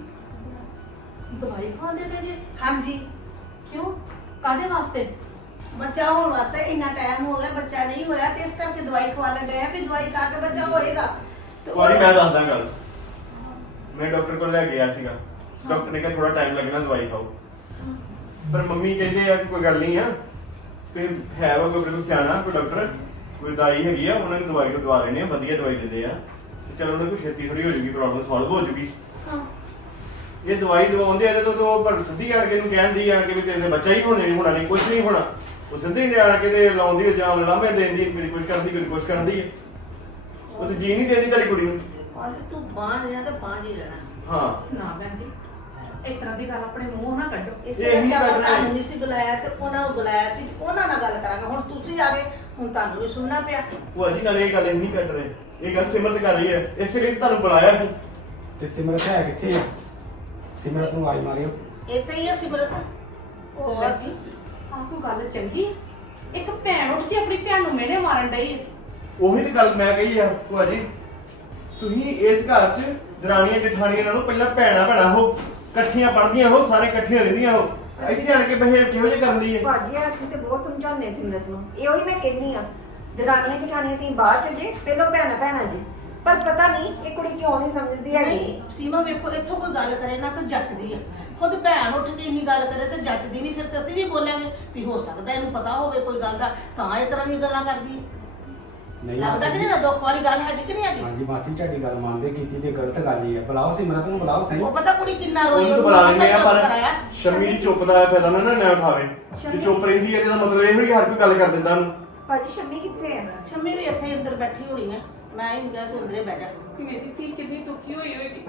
ਦਵਾਈ ਖਵਾਉਂਦੇ ਪਏ ਜੇ?
ਹਾਂਜੀ,
ਕਿਉਂ? ਕਾਹਦੇ ਵਾਸਤੇ?
ਬੱਚਾ ਹੋਣ ਵਾਸਤੇ ਇੰਨਾ ਟਾਈਮ ਹੋ ਗਿਆ, ਬੱਚਾ ਨਹੀਂ ਹੋਇਆ ਤੇ ਇਸ ਕਰਕੇ ਦਵਾਈ ਖਵਾ ਲੈਂਦੇ ਆ ਵੀ ਦਵਾਈ ਖਾ ਕੇ ਬੱਚਾ ਹੋਏਗਾ। ਤੇ
ਕੋਈ ਮੈਂ ਦੱਸਦਾ ਗੱਲ। ਮੈਂ ਡਾਕਟਰ ਕੋਲ ਲੈ ਗਿਆ ਸੀਗਾ, ਡਾਕਟਰ ਨੇ ਕਿਹਾ ਥੋੜਾ ਟਾਈਮ ਲੱਗਣਾ, ਦਵਾਈ ਖਾਓ। ਪਰ ਮੰਮੀ ਕਹਿੰਦੇ ਆ ਕਿ ਕੋਈ ਗੱਲ ਨਹੀਂ ਆ, ਕਿ ਹੈ ਵਾ ਕੋਈ ਸਿਆਣਾ ਕੋਈ ਡਾਕਟਰ, ਕੋਈ ਦਾਈ ਹੈਗੀ ਆ, ਉਹਨਾਂ ਨੂੰ ਦਵਾਈ ਨੂੰ ਦਵਾ ਲੈਣੇ ਆ, ਵਧੀਆ ਦਵਾਈ ਦਿੰਦੇ ਆ, ਤੇ ਚਲੋ ਉਹਨਾਂ ਨੂੰ ਛੇਤੀ ਥੋੜੀ ਹੋ ਜੂਗੀ, ਪ੍ਰੋਬਲਮ ਸੋਲਵ ਹੋ ਜੂਗੀ।
ਹਾਂ,
ਇਹ ਦਵਾਈ ਦਵਾਉਂਦੇ ਆ ਤੇ ਉਹ ਪਰ ਸਿੱਧੀ ਕਰਕੇ ਇਹਨੂੰ ਕਹਿੰਦੀ ਆ ਕਿ ਵੀ ਤੇਰੇ ਬੱਚਾ ਹੀ ਹੋਣੇ ਨਹੀਂ ਹੋਣਾ, ਨਹੀਂ ਕੁਝ ਨਹੀਂ ਹੋਣਾ। ਉਹ ਸਿੱਧੀ ਨੇ ਆਣ ਕੇ ਤੇ ਲਾਉਂਦੀ ਇਲਜ਼ਾਮ ਲਾਮੇ ਦੇਂਦੀ, ਮੇਰੀ ਕੁਝ ਕਰਦੀ ਕੋਈ ਕੁਝ ਕਰਦੀ ਹੈ। ਉਹ ਤੇ ਜੀ ਨਹੀਂ ਦੇਂਦੀ ਤੁਹਾਡੀ ਕੁੜੀ ਨੂੰ।
ਕਹਿੰਦੇ ਤੂੰ ਬਾਹਰ ਰਹਿਣਾ ਤੇ ਬਾਹਰ ਹੀ ਰਹਿਣਾ।
ਹਾਂ
ਨਾ ਭੈਣ ਜੀ, ਇਸ ਤਰ੍ਹਾਂ ਦੀ ਗੱਲ ਆਪਣੇ ਮੂੰਹੋਂ ਨਾ ਕੱਢੋ।
ਇਸੇ
ਇਹ ਨਹੀਂ
ਕਰਕੇ ਆਪਾਂ
ਕਰਨਾ।
ਤੁਹਾਨੂੰ ਨਹੀਂ ਸੀ ਬੁਲਾਇਆ ਤੇ ਉਹਨਾਂ ਨੂੰ ਬੁਲਾਇਆ ਸੀ, ਉਹਨਾਂ ਨਾਲ ਗੱਲ ਕਰਾਂਗੇ। ਹੁਣ ਤੁਸੀਂ ਆ ਗਏ, ਹੁਣ ਤੁਹਾਨੂੰ ਵੀ ਸੁਣਨਾ ਪਿਆ।
ਭੂਆ ਜੀ ਨਾਲ ਇਹ ਗੱਲ ਇਹ ਨਹੀਂ ਕੱਢ ਰਹੇ, ਇਹ ਗੱਲ ਸਿਮਰਤ ਕਰ ਰਹੀ ਹੈ, ਇਸੇ ਲਈ ਤੁਹਾਨੂੰ ਬੁਲਾਇਆ ਸੀ।
ਤੇ ਸਿਮਰਤ ਹੈ ਕਿੱਥੇ ਆ? ਸਿਮਰਤ ਨੂੰ ਆਵਾਜ਼ ਮਾਰਿਓ।
ਇੱਥੇ ਹੀ ਆ ਸਿਮਰਤ। ਹੋਰ
ਲੱਗੀ ਆਹ ਕੋਈ ਗੱਲ ਚੰਗੀ ਹੈ? ਇੱਕ ਭੈਣ ਉੱਠ ਕੇ ਆਪਣੀ ਭੈਣ ਨੂੰ ਮਿਹਣੇ ਮਾਰਨ ਡਈ ਹੈ।
ਉਹੀ ਤੇ ਗੱਲ ਮੈਂ ਕਹੀ ਆ ਭੂਆ ਜੀ, ਤੁਸੀਂ ਇਸ ਘਰ 'ਚ ਦਰਾਣੀਆਂ ਜਠਾਣੀਆਂ ਨਾਲੋਂ ਪਹਿਲਾਂ ਭੈਣਾਂ ਹੋ, ਇਕੱਠੀਆਂ ਪੜ੍ਹਦੀਆਂ ਹੋ, ਸਾਰੇ ਇਕੱਠੀਆਂ ਰਹਿੰਦੀਆਂ ਹੋ, ਇੱਥੇ ਆਣ ਕੇ ਬਿਹੇਵ ਕਿਹੋ ਜਿਹਾ ਕਰਨ ਦੀ ਹੈ?
ਭਾਜੀ ਅਸੀਂ ਤੇ ਬਹੁਤ ਸਮਝਾਉਂਦੇ ਸਿਮਰਤ ਨੂੰ, ਇਹੋ ਹੀ ਮੈਂ ਕਹਿੰਦੀ ਆ, ਦਰਾਣੀਆਂ ਜਠਾਣੀਆਂ ਤੀ ਬਾਅਦ ਚ ਜੇ, ਪਹਿਲਾਂ ਭੈਣਾਂ ਜੀ। ਪਰ ਪਤਾ ਨਹੀਂ ਇਹ ਕੁੜੀ ਕਿਉਂ ਨਹੀਂ ਸਮਝਦੀ ਹੈਗੀ।
ਨਹੀਂ ਸੀਮਾ ਵੇਖੋ, ਇੱਥੋਂ ਕੋਈ ਗੱਲ ਕਰੇ ਨਾ ਤਾਂ ਜੱਚਦੀ ਆ। ਖੁਦ ਭੈਣ ਉੱਠ ਕੇ ਇੰਨੀ ਗੱਲ ਕਰੇ ਤੇ ਜੱਚਦੀ ਨਹੀਂ, ਫਿਰ ਤਾਂ ਅਸੀਂ ਵੀ ਬੋਲਾਂਗੇ ਵੀ ਹੋ ਸਕਦਾ ਇਹਨੂੰ ਪਤਾ ਹੋਵੇ ਕੋਈ ਗੱਲ ਦਾ, ਤਾਂ ਇਸ ਤਰ੍ਹਾਂ ਦੀਆਂ ਗੱਲਾਂ ਕਰਦੀ ਹੈ।
ਨਹੀਂ
ਲੱਗਦਾ ਕਿ
ਮਾਸੀ
ਨਹੀਂ ਦੁੱਖ ਵਾਲੀ ਗੱਲ ਹੈਗੀ ਕਿ ਨਹੀਂ ਹੈਗੀ?
ਹਾਂਜੀ ਮਾਸੀ, ਤੁਹਾਡੀ ਗੱਲ ਮੰਨਦੇ, ਕੀਤੀ ਤੇ ਗਲਤ ਗੱਲ ਹੀ ਹੈ। ਬੁਲਾਓ ਸਿਮਰਤ ਨੂੰ, ਬੁਲਾਓ ਸਹੀ।
ਉਹ ਪਤਾ ਕੁੜੀ ਕਿੰਨਾ ਰੋਈ,
ਉਹਨੂੰ ਤਾਂ ਬੁਲਾ ਲੈਂਦੇ ਆ, ਪਰ
ਕਰਾਇਆ।
ਸ਼ਮੀ ਚੁੱਪ ਦਾ ਫਾਇਦਾ ਨਾ ਉਠਾਵੇ। ਜੇ ਚੁੱਪ ਰਹਿੰਦੀ ਹੈ ਇਹਦਾ ਮਤਲਬ ਇਹ ਹੋਈ ਹਰ ਕੋਈ ਗੱਲ ਕਰ ਦਿੰਦਾ ਉਹਨੂੰ।
ਭਾਜੀ ਸ਼ੰਮੀ ਕਿੱਥੇ ਆ?
ਸ਼ਮੀ ਵੀ ਇੱਥੇ ਅੰਦਰ ਬੈਠੀ ਹੋਣੀ ਹੈ, ਮੈਂ ਹੀ ਕਿਹਾ ਤੂੰ ਅੰਦਰੇ ਬਹਿ ਜਾ।
ਮੇਰੀ ਧੀ ਕਿੰਨੀ ਦੁਖੀ ਹੋਈ ਹੋਏਗੀ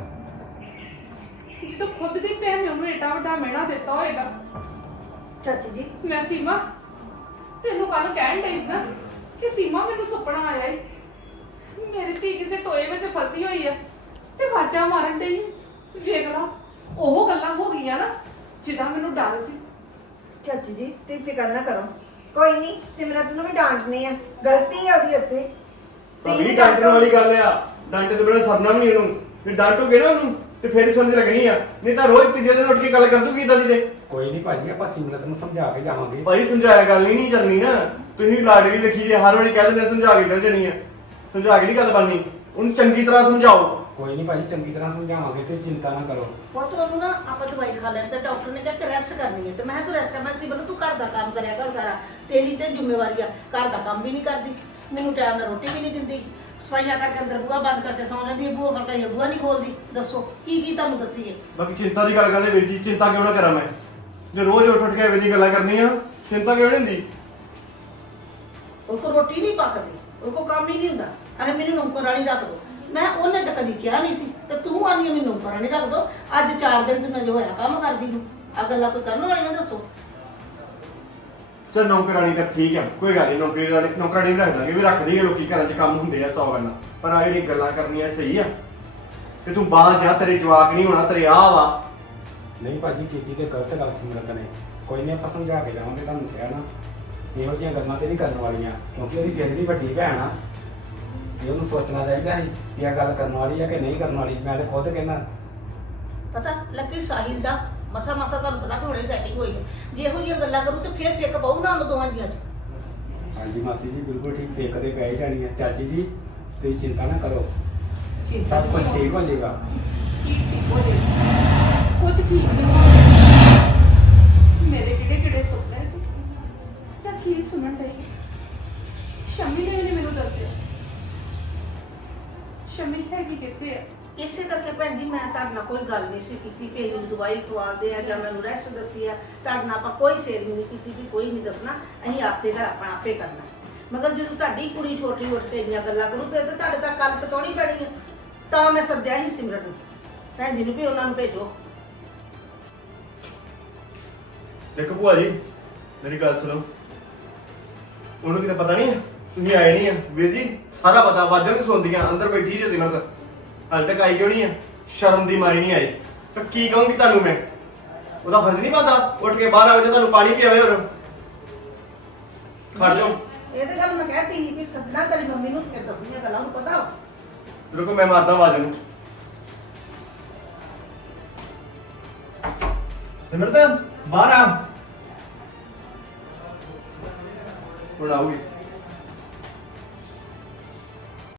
ਜਦੋਂ ਖੁਦ ਦੀ ਭੈਣ ਨੇ ਉਹਨੂੰ ਏਡਾ ਵੱਡਾ ਮਿਹਣਾ ਦਿੱਤਾ ਹੋਏਗਾ।
ਚਾਚੀ ਜੀ
ਮੈਂ ਸੀਮਾ ਤੈਨੂੰ ਕੱਲ ਕਹਿਣ ਡਈ ਸੀ ਨਾ ਕਿ ਸੀਮਾ ਮੈਨੂੰ ਸੁਪਨਾ ਆਇਆ ਈ, ਮੇਰੀ ਧੀ ਕਿਸੇ ਟੋਏ ਵਿੱਚ ਫਸੀ ਹੋਈ ਆ ਤੇ ਵਾਜਾਂ ਮਾਰਨ ਡਈ ਏ। ਵੇਖ ਲਾ ਉਹ ਗੱਲਾਂ ਹੋ ਗਈਆਂ ਨਾ ਜਿਹਦਾ ਮੈਨੂੰ ਡਰ ਸੀ।
ਚਾਚੀ ਜੀ ਤੁਸੀਂ ਫਿਕਰ ਨਾ ਕਰੋ, ਕੋਈ ਨਹੀਂ, ਸਿਮਰਤ ਨੂੰ ਵੀ ਡਾਂਟਨੇ ਆ, ਗਲਤੀ ਆ ਉਹਦੀ ਉੱਥੇ। ਤੁਸੀਂ
ਵੀ ਡਾਂਟਣ ਵਾਲੀ ਗੱਲ ਆ, ਡਾਂਟੇ ਤੋਂ ਬਿਨਾਂ ਸਰਨਾ ਵੀ ਨਹੀਂ ਇਹਨੂੰ। ਫਿਰ ਡਾਂਟੋਗੇ ਨਾ ਉਹਨੂੰ ਤੇ ਫਿਰ ਹੀ ਸਮਝ ਲੱਗਣੀ ਆ, ਨਹੀਂ ਤਾਂ ਰੋਜ਼ ਤੀਜੇ ਦਿਨ ਉੱਠ ਕੇ ਗੱਲ ਕਰ ਦੂਗੀ ਇਦਾਂ ਦੀ ਤੇ।
ਕੋਈ ਨਹੀਂ ਭਾਜੀ, ਆਪਾਂ ਸਿਮਰਤ ਨੂੰ ਸਮਝਾ ਕੇ ਜਾਵਾਂਗੇ।
ਭਾਈ ਸਮਝਾਇਆ ਗੱਲ ਨਹੀਂ ਚੱਲਣੀ ਨਾ, ਤੁਸੀਂ ਲਾਡਲੀ ਲਿਖੀ ਜੇ ਹਰ ਵਾਰੀ ਕਹਿ ਦਿੰਦੇ ਸਮਝਾ ਕੇ ਚੱਲ ਜਾਣੀ ਆ, ਸਮਝਾ ਕੇ ਨਹੀਂ ਗੱਲ ਬਣਨੀ, ਉਹਨੂੰ ਚੰਗੀ ਤਰ੍ਹਾਂ ਸਮਝਾਓ।
ਕੋਈ ਨਹੀਂ ਭਾਜੀ, ਚੰਗੀ ਤਰ੍ਹਾਂ ਸਮਝਾਵਾਂਗੇ ਤੇ ਚਿੰਤਾ ਨਾ ਕਰੋ।
ਉਹ ਤੋਂ ਉਹਨੂੰ ਨਾ ਆਪਾਂ ਦਵਾਈ ਖਾ ਲੈਣ ਤੇ ਡਾਕਟਰ ਨੇ ਕਿਹਾ ਕਿ ਰੈਸਟ ਕਰਨੀ ਹੈ, ਤੇ ਮੈਂ ਕਿਹਾ ਤੂੰ ਰੈਸਟ ਕਰਨਾ ਸੀ, ਬਲ ਤੂੰ ਘਰ ਦਾ ਕੰਮ ਕਰਿਆ ਕਰ ਸਾਰਾ, ਤੇਰੀ ਤੇ ਜ਼ਿੰਮੇਵਾਰੀ ਆ। ਘਰ ਦਾ ਕੰਮ ਵੀ ਨਹੀਂ ਕਰਦੀ, ਮੈਨੂੰ ਟਾਈਮ ਨਾਲ ਰੋਟੀ ਵੀ ਨਹੀਂ ਦਿੰਦੀ, ਸਫਾਈਆਂ ਕਰਕੇ ਅੰਦਰ ਬੂਹਾ ਬੰਦ ਕਰਕੇ ਸੌਂ ਜਾਂਦੀ ਹੈ, ਬੂਹਾ ਖੜਕਾਈਏ ਬੂਹਾ ਨਹੀਂ ਖੋਲਦੀ। ਦੱਸੋ ਕੀ ਤੁਹਾਨੂੰ ਦੱਸੀਏ?
ਬਾਕੀ ਚਿੰਤਾ ਦੀ ਗੱਲ ਕਰਦੇ ਵੀਰ ਜੀ, ਚਿੰਤਾ ਕਿਉਂ ਨਾ ਕਰਾਂ ਮੈਂ? ਜੇ ਰੋਜ਼ ਉੱਠ ਕੇ ਐਵੇਂ ਦੀ ਗੱਲਾਂ ਕਰਨੀਆਂ, ਚਿੰਤਾ ਕਿਉਂ ਨਹੀਂ ਹੁੰਦੀ?
ਉਹ ਕੋ ਰੋਟੀ ਨਹੀਂ ਪੱਕਦੀ, ਉਹ ਕੋ ਕੰਮ ਹੀ ਨਹੀਂ ਹੁੰਦਾ। ਅਰੇ ਮੈਨੂੰ ਨੌਕਰਾਣੀ ਰੱਖ ਦੋ, ਮੈਂ ਉਹਨੇ ਤਾਂ ਕਦੀ ਕਿਹਾ ਨਹੀਂ ਸੀ, ਤੇ ਤੂੰ ਆਨੀ ਮੈਨੂੰ ਨੌਕਰਾਣੀ ਰੱਖ ਦੋ। ਅੱਜ 4 ਦਿਨ ਤੇ ਮੈਂ ਜੋ ਹੋਇਆ ਕੰਮ ਕਰਦੀ ਨੂੰ, ਆ ਗੱਲਾਂ ਕੋਈ ਕਰਨ ਵਾਲੀਆਂ ਦੱਸੋ?
ਚਲ ਨੌਕਰਾਣੀ ਤਾਂ ਠੀਕ ਆ, ਕੋਈ ਗੱਲ ਨਹੀਂ, ਨੌਕਰਾਣੀ ਵੀ ਰੱਖ ਦਾਂਗੇ, ਵੀ ਰੱਖਦੇ ਆ ਲੋਕੀ ਘਰਾਂ 'ਚ ਕੰਮ ਹੁੰਦੇ ਆ 100 ਗੱਲਾਂ, ਪਰ ਆ ਜਿਹੜੀ ਗੱਲਾਂ ਕਰਨੀਆਂ ਸਹੀ ਆ? ਕਿ ਤੂੰ ਬਾਹਰ ਜਾ, ਤੇਰੇ ਜਵਾਕ ਨਹੀਂ ਹੋਣਾ, ਤੇਰੇ ਆਹ ਵਾ।
ਨਹੀਂ ਭਾਜੀ ਕੀਤੀ ਤੇ ਗਲਤ ਗੱਲ ਸਿਮਰਤ ਨੇ। ਕੋਈ ਨਹੀਂ ਆਪਾਂ ਸਮਝਾ ਕੇ ਜਾਵਾਂਗੇ ਤੁਹਾਨੂੰ ਕਿਹਾ ਨਾ, ਇਹੋ ਜਿਹੀਆਂ ਗੱਲਾਂ ਤੇ ਨਹੀਂ ਕਰਨ ਵਾਲੀਆਂ, ਕਿਉਂਕਿ ਉਹਦੀ ਫਿਰ ਵੀ ਵੱਡੀ ਭੈਣ ਆ ਤੇ ਉਹਨੂੰ ਸੋਚਣਾ ਚਾਹੀਦਾ ਸੀ ਵੀ ਇਹ ਗੱਲ ਕਰਨ ਵਾਲੀ ਆ ਕਿ ਨਹੀਂ ਕਰਨ ਵਾਲੀ। ਮੈਂ ਤੇ ਖੁਦ ਕਹਿੰਦਾ
ਪਤਾ ਲੱਕੀ ਸਾਹਿਲ ਦਾ ਮਸਾ ਤੁਹਾਨੂੰ ਪਤਾ ਕਿ ਹੁਣੇ ਸੈਟਿੰਗ ਹੋਈ ਹੈ। ਜੇ ਇਹੋ ਜਿਹੀਆਂ ਗੱਲਾਂ ਕਰੂ ਤੇ ਫਿਰ ਫਿੱਕ ਪਊ ਨਾ ਉਹਨਾਂ ਦੋਵਾਂ ਦੀਆਂ 'ਚ।
ਹਾਂਜੀ ਮਾਸੀ ਜੀ ਬਿਲਕੁਲ ਠੀਕ, ਫੇਕ ਤੇ ਪੈ ਹੀ ਜਾਣੀ ਹੈ। ਚਾਚੀ ਜੀ ਤੁਸੀਂ ਚਿੰਤਾ ਨਾ ਕਰੋ,
ਚਿੰਤਾ
ਸਭ ਕੁਝ ਠੀਕ ਹੋ ਜਾਏਗਾ।
ਠੀਕ ਹੋ ਜਾਏ। ਕੁਝ ਠੀਕ ਨਹੀਂ ਹੋਣਾ। ਮੇਰੇ ਕਿਹੜੇ ਸੁਪਨੇ ਸੀ ਤਾਂ ਕੀ ਸੁਣਨ ਲਈ ਸ਼ਮੀ ਨੇ ਮੈਨੂੰ ਦੱਸਿਆ। ਸ਼ਮੀ ਹੈਗੀ ਕਿੱਥੇ ਹੈ?
ਇਸੇ ਕਰਕੇ ਭੈਣ ਜੀ ਮੈਂ ਤੁਹਾਡੇ ਨਾਲ ਕੋਈ ਗੱਲ ਨਹੀਂ ਸੀ ਕੀਤੀ ਕਿ ਇਹਨੂੰ ਦਵਾਈ ਖਵਾਦੇ ਆ ਜਾਂ ਮੈਨੂੰ ਰੈਸਟ ਦੱਸੀ ਆ। ਤੁਹਾਡੇ ਨਾਲ ਆਪਾਂ ਕੋਈ ਸੇਲ ਨਹੀਂ ਕੀਤੀ ਵੀ ਕੋਈ ਨਹੀਂ ਦੱਸਣਾ, ਅਸੀਂ ਆਪੇ ਘਰ ਆਪਣਾ ਆਪੇ ਕਰਨਾ। ਮਗਰ ਜਦੋਂ ਤੁਹਾਡੀ ਕੁੜੀ ਛੋਟੀ ਉੱਠ ਕੇ ਇੰਨੀਆਂ ਗੱਲਾਂ ਕਰੂ ਫਿਰ ਤਾਂ ਤੁਹਾਡੇ ਤੱਕ ਕੱਲ ਪਟੋਣੀ ਪੈਣੀ ਆ। ਤਾਂ ਮੈਂ ਸੱਦਿਆ ਸੀ ਸਿਮਰਨ ਨੂੰ, ਭੈਣ ਜੀ ਨੂੰ ਵੀ ਉਹਨਾਂ ਨੂੰ ਭੇਜੋ।
ਦੇਖੋ ਭੂਆ ਜੀ, ਮੇਰੀ ਗੱਲ ਸੁਣੋ, ਉਹਨੂੰ ਕਿਤੇ ਪਤਾ ਨਹੀਂ ਹੈ ਤੁਸੀਂ ਆਏ ਨਹੀਂ ਆ। ਵੀਰ ਜੀ ਸਾਰਾ ਪਤਾ, ਵਾਜਾਂ ਵੀ ਸੁਣਦੀਆਂ, ਅੰਦਰ ਬੈਠੀ ਜੇ ਦਿਨਾਂ ਤੱਕ, ਹਾਲੇ ਤੱਕ ਆਈ ਕਿਉਂ ਨਹੀਂ ਆ? ਸ਼ਰਮ ਦੀ ਮਾਰੀ ਨਹੀਂ ਆਈ। ਤਾਂ ਕੀ ਕਹੂੰਗੀ ਤੁਹਾਨੂੰ ਮੈਂ? ਉਹਦਾ ਫਰਜ਼ ਨਹੀਂ ਬਣਦਾ ਉੱਠ ਕੇ ਬਾਹਰ ਆਵੇ ਤੇ ਤੁਹਾਨੂੰ ਪਾਣੀ ਪਿਆਵੇ। ਹੋਰ ਖੜ ਜਾਓ।
ਇਹ ਤਾਂ ਗੱਲ ਮੈਂ ਕਹਿਤੀ ਸੀ ਵੀ ਸੱਦਣਾ ਤੇਰੀ ਮੰਮੀ ਨੂੰ, ਫਿਰ ਦੱਸਣੀਆਂ ਗੱਲਾਂ ਨੂੰ ਪਤਾ ਵਾ।
ਰੁਕੋ ਮੈਂ ਮਾਰਦਾ ਆਵਾਜ਼ ਨੂੰ। ਸਿਮਰਤ ਬਾਹਰ ਆ, ਹੁਣ ਆਊਗੀ।